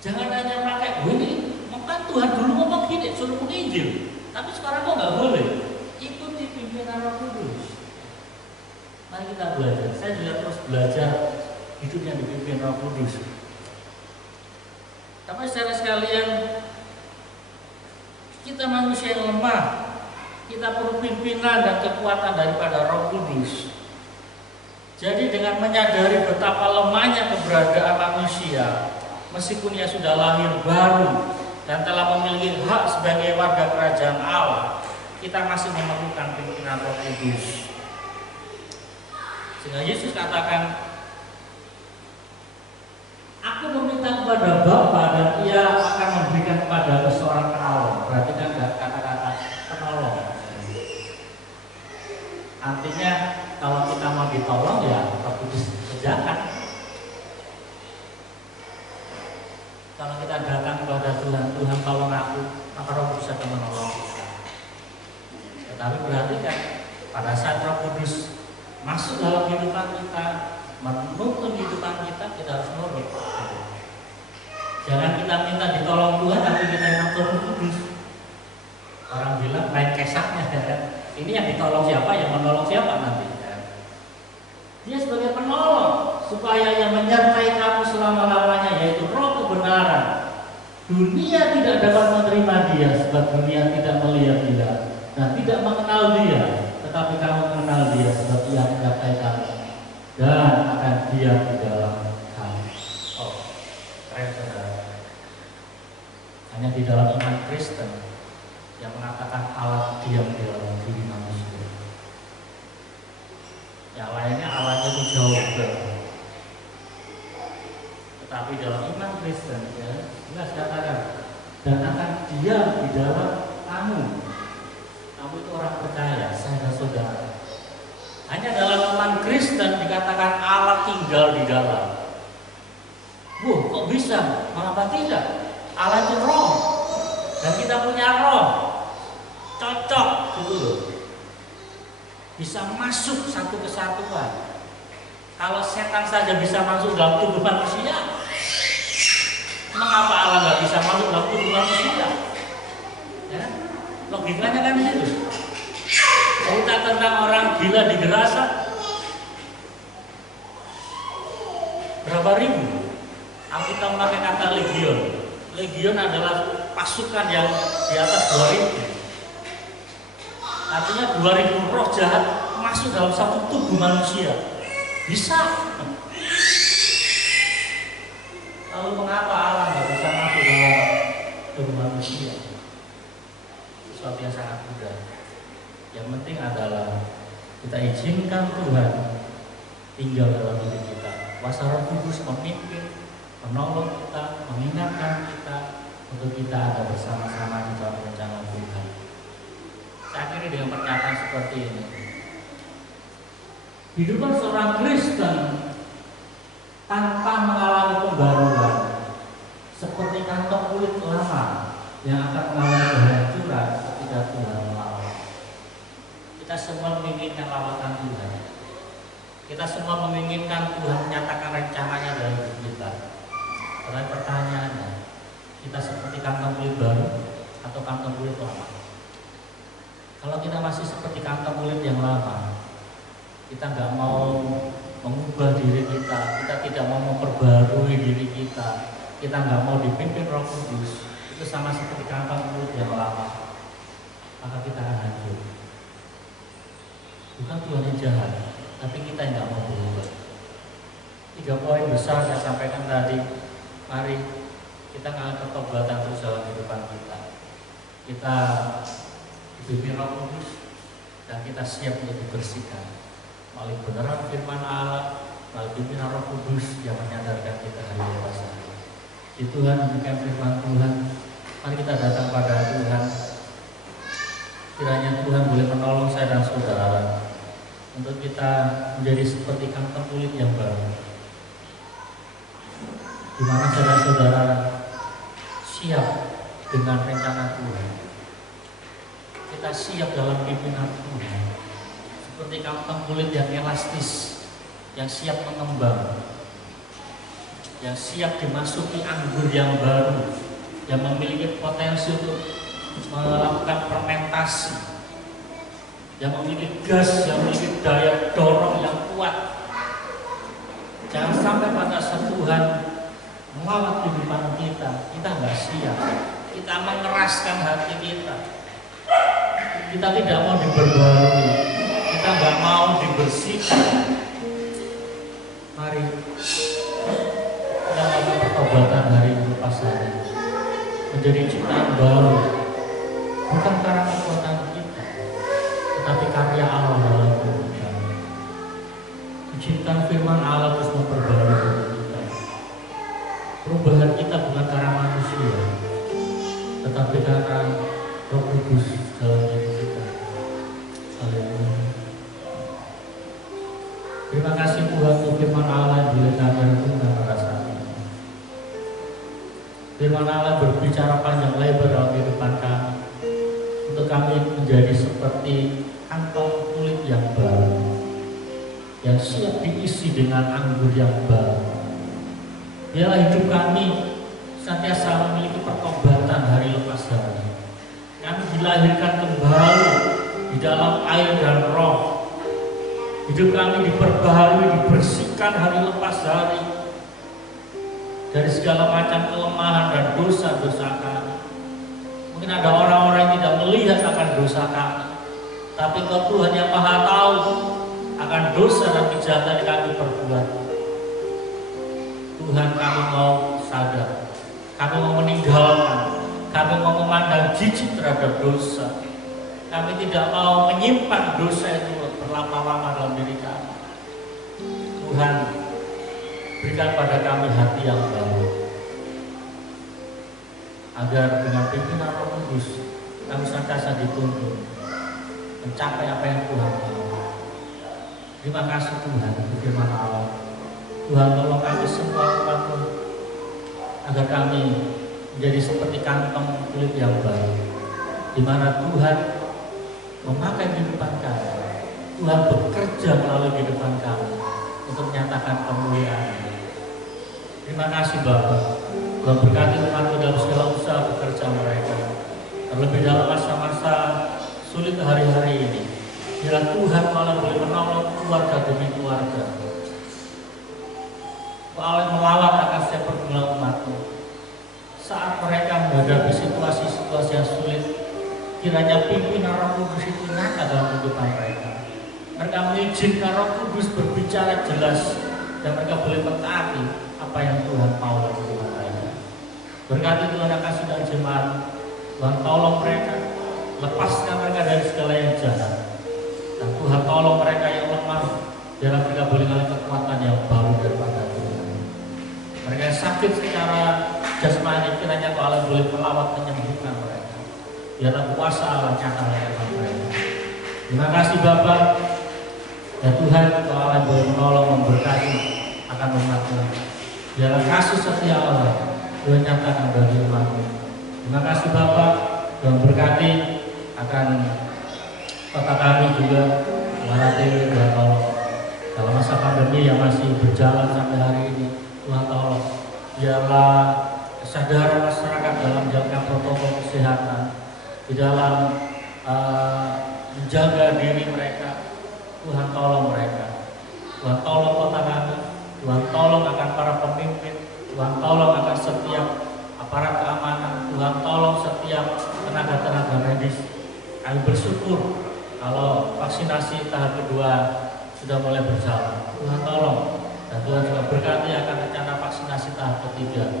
Jangan hanya pakai ini, maka Tuhan dulu ngomong gini, suruh menginjil, tapi sekarang kok nggak boleh. Ikuti pimpinan Roh Kudus. Mari kita belajar. Saya juga terus belajar hidup yang dipimpin Roh Kudus. Tapi secara sekalian, kita manusia yang lemah, kita perlu pimpinan dan kekuatan daripada Roh Kudus. Jadi dengan menyadari betapa lemahnya keberadaan manusia, meskipun ia sudah lahir baru dan telah memiliki hak sebagai warga kerajaan Allah, kita masih memerlukan pimpinan Roh Kudus. Sehingga Yesus katakan, aku meminta kepada Bapa dan Ia akan memberikan kepada seorang penolong. Perhatikan kata-kata penolong. Artinya kalau kita mau ditolong ya Roh Kudus kerjakan. Kalau kita datang kepada Tuhan, Tuhan tolong aku, maka Roh Kudus akan menolong kita. Tetapi perhatikan, pada saat Roh Kudus masuk dalam kehidupan kita, menuntun kehidupan kita, kita harus nurut. Jangan kita minta ditolong Tuhan, tapi kita yang ngatur Roh Kudus. Orang bilang main kesaknya, ya kan? Ini yang ditolong siapa, yang menolong siapa nanti? Ya. Dia sebagai penolong, supaya yang menyertai kamu selama-lamanya, yaitu Roh kebenaran. Dunia tidak dapat menerima Dia, sebab dunia tidak melihat Dia dan tidak mengenal Dia. Tetapi kamu mengenal Dia, sebab Ia menyertai kamu dan akan diam di dalam kamu. Oh, keren saudara. Hanya di dalam iman Kristen yang mengatakan Allah diam di dalam diri manusia. Yang lainnya Allahnya itu jauh banget. Tetapi dalam iman Kristen, ya, jelas katakan dan akan diam di dalam kamu. Kamu itu orang percaya, saya dan saudara. Hanya dalam iman Kristen dikatakan Allah tinggal di dalam. Kok bisa? Mengapa tidak? Allah itu roh, dan kita punya roh, cocok gitu loh. Bisa masuk satu kesatuan. Kalau setan saja bisa masuk dalam tubuh manusia, mengapa Allah nggak bisa masuk dalam tubuh manusia? Ya? Logikanya kan gitu. Cerita tentang orang gila di Gerasa, berapa ribu? Alkitab memakai kata legion. Legion adalah pasukan yang di atas 2000. Artinya 2000 roh jahat masuk dalam satu tubuh manusia. Bisa. Lalu mengapa Allah nggak bisa masuk dalam tubuh manusia? Sesuatu yang sangat mudah. Yang penting adalah kita izinkan Tuhan tinggal dalam diri kita. Kuasa Roh Kudus memimpin, menolong kita, mengingatkan kita untuk kita ada bersama-sama di dalam rencana Tuhan. Saya akhiri dengan pernyataan seperti ini. Kehidupan seorang Kristen tanpa mengalami pembaruan seperti kantong kulit lama yang akan mengalami kehancuran ketika Tuhan melawat. Kita semua menginginkan lawatan Tuhan. Kita semua menginginkan Tuhan menyatakan rencananya dalam hidup kita. Tetapi pertanyaannya, kita seperti kantong kulit baru atau kantong kulit lama? Kalau kita masih seperti kantong kulit yang lama, kita nggak mau mengubah diri kita tidak mau memperbarui diri kita nggak mau dipimpin Roh Kudus, itu sama seperti kantong kulit yang lama, maka kita akan hancur. Bukan Tuhan yang jahat, tapi kita yang nggak mau berubah. 3 poin besar saya sampaikan tadi. Mari kita ngalamin pertobatan terus dalam kehidupan kita. Kita dipimpin Roh Kudus dan kita siap untuk dibersihkan melalui kebenaran firman Allah, melalui pimpinan Roh Kudus yang menyadarkan kita hari lepas hari. Di Tuhan demikian firman Tuhan. Mari kita datang pada Tuhan. Kiranya Tuhan boleh menolong saya dan saudara untuk kita menjadi seperti kantong kulit yang baru, di mana saudara-saudara siap dengan rencana Tuhan. Kita siap dalam pimpinan Tuhan, seperti kantong kulit yang elastis, yang siap mengembang, yang siap dimasuki anggur yang baru, yang memiliki potensi untuk melakukan fermentasi, yang memiliki gas, yang memiliki daya dorong yang kuat. Jangan sampai pada saat Tuhan melawat kehidupan kita nggak siap, kita mengeraskan hati kita tidak mau diperbarui, kita nggak mau dibersihkan. Mari kita lakukan pertobatan hari lepas hari, menjadi ciptaan baru, bukan karena kekuatan kita, tetapi karya Allah dalam hidup kita. Menciptakan firman Allah terus memperbarui kita. Perubahan kita bukan karena manusia, tetapi karena Roh Kudus dalam hidup kita. Haleluya. Terima kasih Tuhan untuk firman Allah yang boleh kami renungkan pada saat ini. Firman Allah berbicara panjang lebar dalam kehidupan kami, untuk kami menjadi seperti kantong kulit yang baru, yang siap diisi dengan anggur yang baru. Biarlah hidup kami senantiasa memiliki pertobatan hari lepas hari. Kami dilahirkan kembali di dalam air dan Roh. Hidup kami diperbaharui, dibersihkan hari lepas hari dari segala macam kelemahan dan dosa-dosa kami. Mungkin ada orang-orang yang tidak melihat akan dosa kami, tapi Kau Tuhan yang Maha tahu akan dosa dan kejahatan yang kami perbuat. Tuhan, kami mau sadar, kami mau meninggalkan, kami mau memandang jijik terhadap dosa. Kami tidak mau menyimpan dosa itu berlama-lama dalam diri kami. Tuhan, berikan pada kami hati yang baru, agar dengan pimpinan Roh Kudus kami senantiasa dituntun mencapai apa yang Tuhan mau. Terima kasih Tuhan untuk firman Allah. Tuhan, tolong kami semua umat-Mu agar kami menjadi seperti kantong kulit yang baru, di mana Tuhan memakai kehidupan kami. Tuhan bekerja melalui kehidupan kami untuk menyatakan kemuliaan. Terima kasih Bapa. Tuhan berkati umat-Mu dalam segala usaha bekerja mereka, terlebih dalam masa-masa sulit hari-hari ini. Biarlah Tuhan malah boleh menolong keluarga demi keluarga, Allah melawat akan setiap pergumulan umat-Mu. Saat mereka menghadapi situasi-situasi yang sulit, kiranya pimpinan Roh Kudus itu nyata dalam kehidupan mereka. Mereka mengizinkan Roh Kudus berbicara jelas, dan mereka boleh mentaati apa yang Tuhan mau dalam kehidupan mereka. Berkati Tuhan akan sidang jemaat. Tuhan tolong mereka, lepaskan mereka dari segala yang jahat, dan Tuhan tolong mereka yang lemah, biar mereka boleh mengalami kekuatan yang baru daripada Tuhan. Mereka yang sakit secara jasmani, kiranya Allah boleh melawat menyembuhkan mereka. Biarlah kuasa Allah nyata dalam mereka. Terima kasih Bapa. Ya Tuhan, Engkau Allah boleh menolong, memberkati akan umat-Mu. Biarlah kasih setia Allah Tuhan nyatakan bagi umat-Mu. Terima kasih Bapak, Tuhan berkati akan kota kami juga, Muara Dewi, Tuhan tolong. Dalam masa pandemi yang masih berjalan sampai hari ini, Tuhan tolong. Biarlah kesadaran masyarakat dalam menjaga protokol kesehatan, di dalam menjaga diri mereka. Tuhan tolong mereka. Tuhan tolong kota kami. Tuhan tolong akan para pemimpin. Tuhan tolong akan setiap aparat keamanan. Tuhan tolong setiap tenaga-tenaga medis. Kami bersyukur kalau vaksinasi tahap kedua sudah mulai berjalan. Tuhan tolong. Dan Tuhan juga berkati akan rencana vaksinasi tahap ketiga,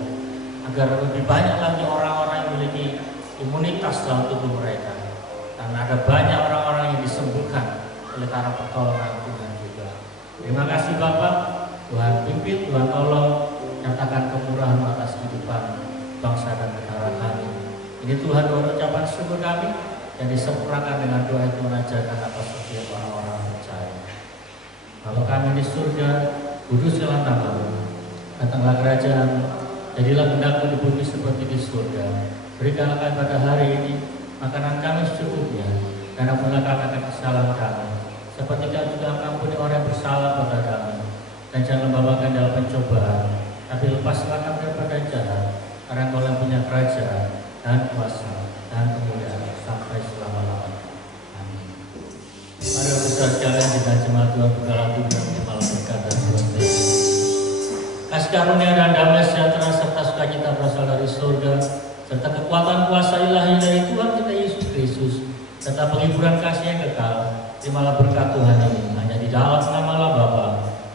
agar lebih banyak lagi orang-orang yang memiliki imunitas dalam tubuh mereka. Karena ada banyak orang-orang yang disembuhkan oleh karena pertolongan Tuhan juga. Terima kasih Bapak, Tuhan pimpin, Tuhan tolong, nyatakan kemurahan atas kehidupan bangsa dan negara kami. Ini Tuhan ucapan syukur kami yang disempurnakan dengan doa itu mengajarkan atas setiap orang-orang percaya. Kalau kami di surga, kuduslah namamu, datanglah kerajaan, jadilah kehendak-Mu di bumi seperti di surga. Berikanlah kami pada hari ini makanan kami secukupnya, dan ampunilah kami akan kesalahan kami, seperti kami juga mengampuni orang yang bersalah pada kami. Dan jangan membawakan dalam pencobaan, tapi lepaslah kami daripada jahat, karena Engkau yang punya kerajaan dan kuasa dan kemuliaan sampai selama-lamanya. Amin. Mari kita sekalian kita jemaat Tuhan berkala tubuh dan malam berkata Tuhan Yesus. Kasih karunia dan damai sejahtera serta sukacita berasal dari surga, serta kekuatan kuasa ilahi dari Tuhan kita Yesus Kristus, serta penghiburan kasih yang kekal. Terimalah berkat Tuhan ini hanya di dalam nama Allah Bapa,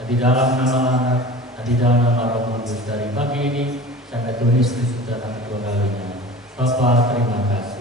dan di dalam nama Anak, dan di dalam nama Roh Kudus dari pagi ini sampai Tuhan Yesus datang kedua kalinya. Bapa, terima kasih.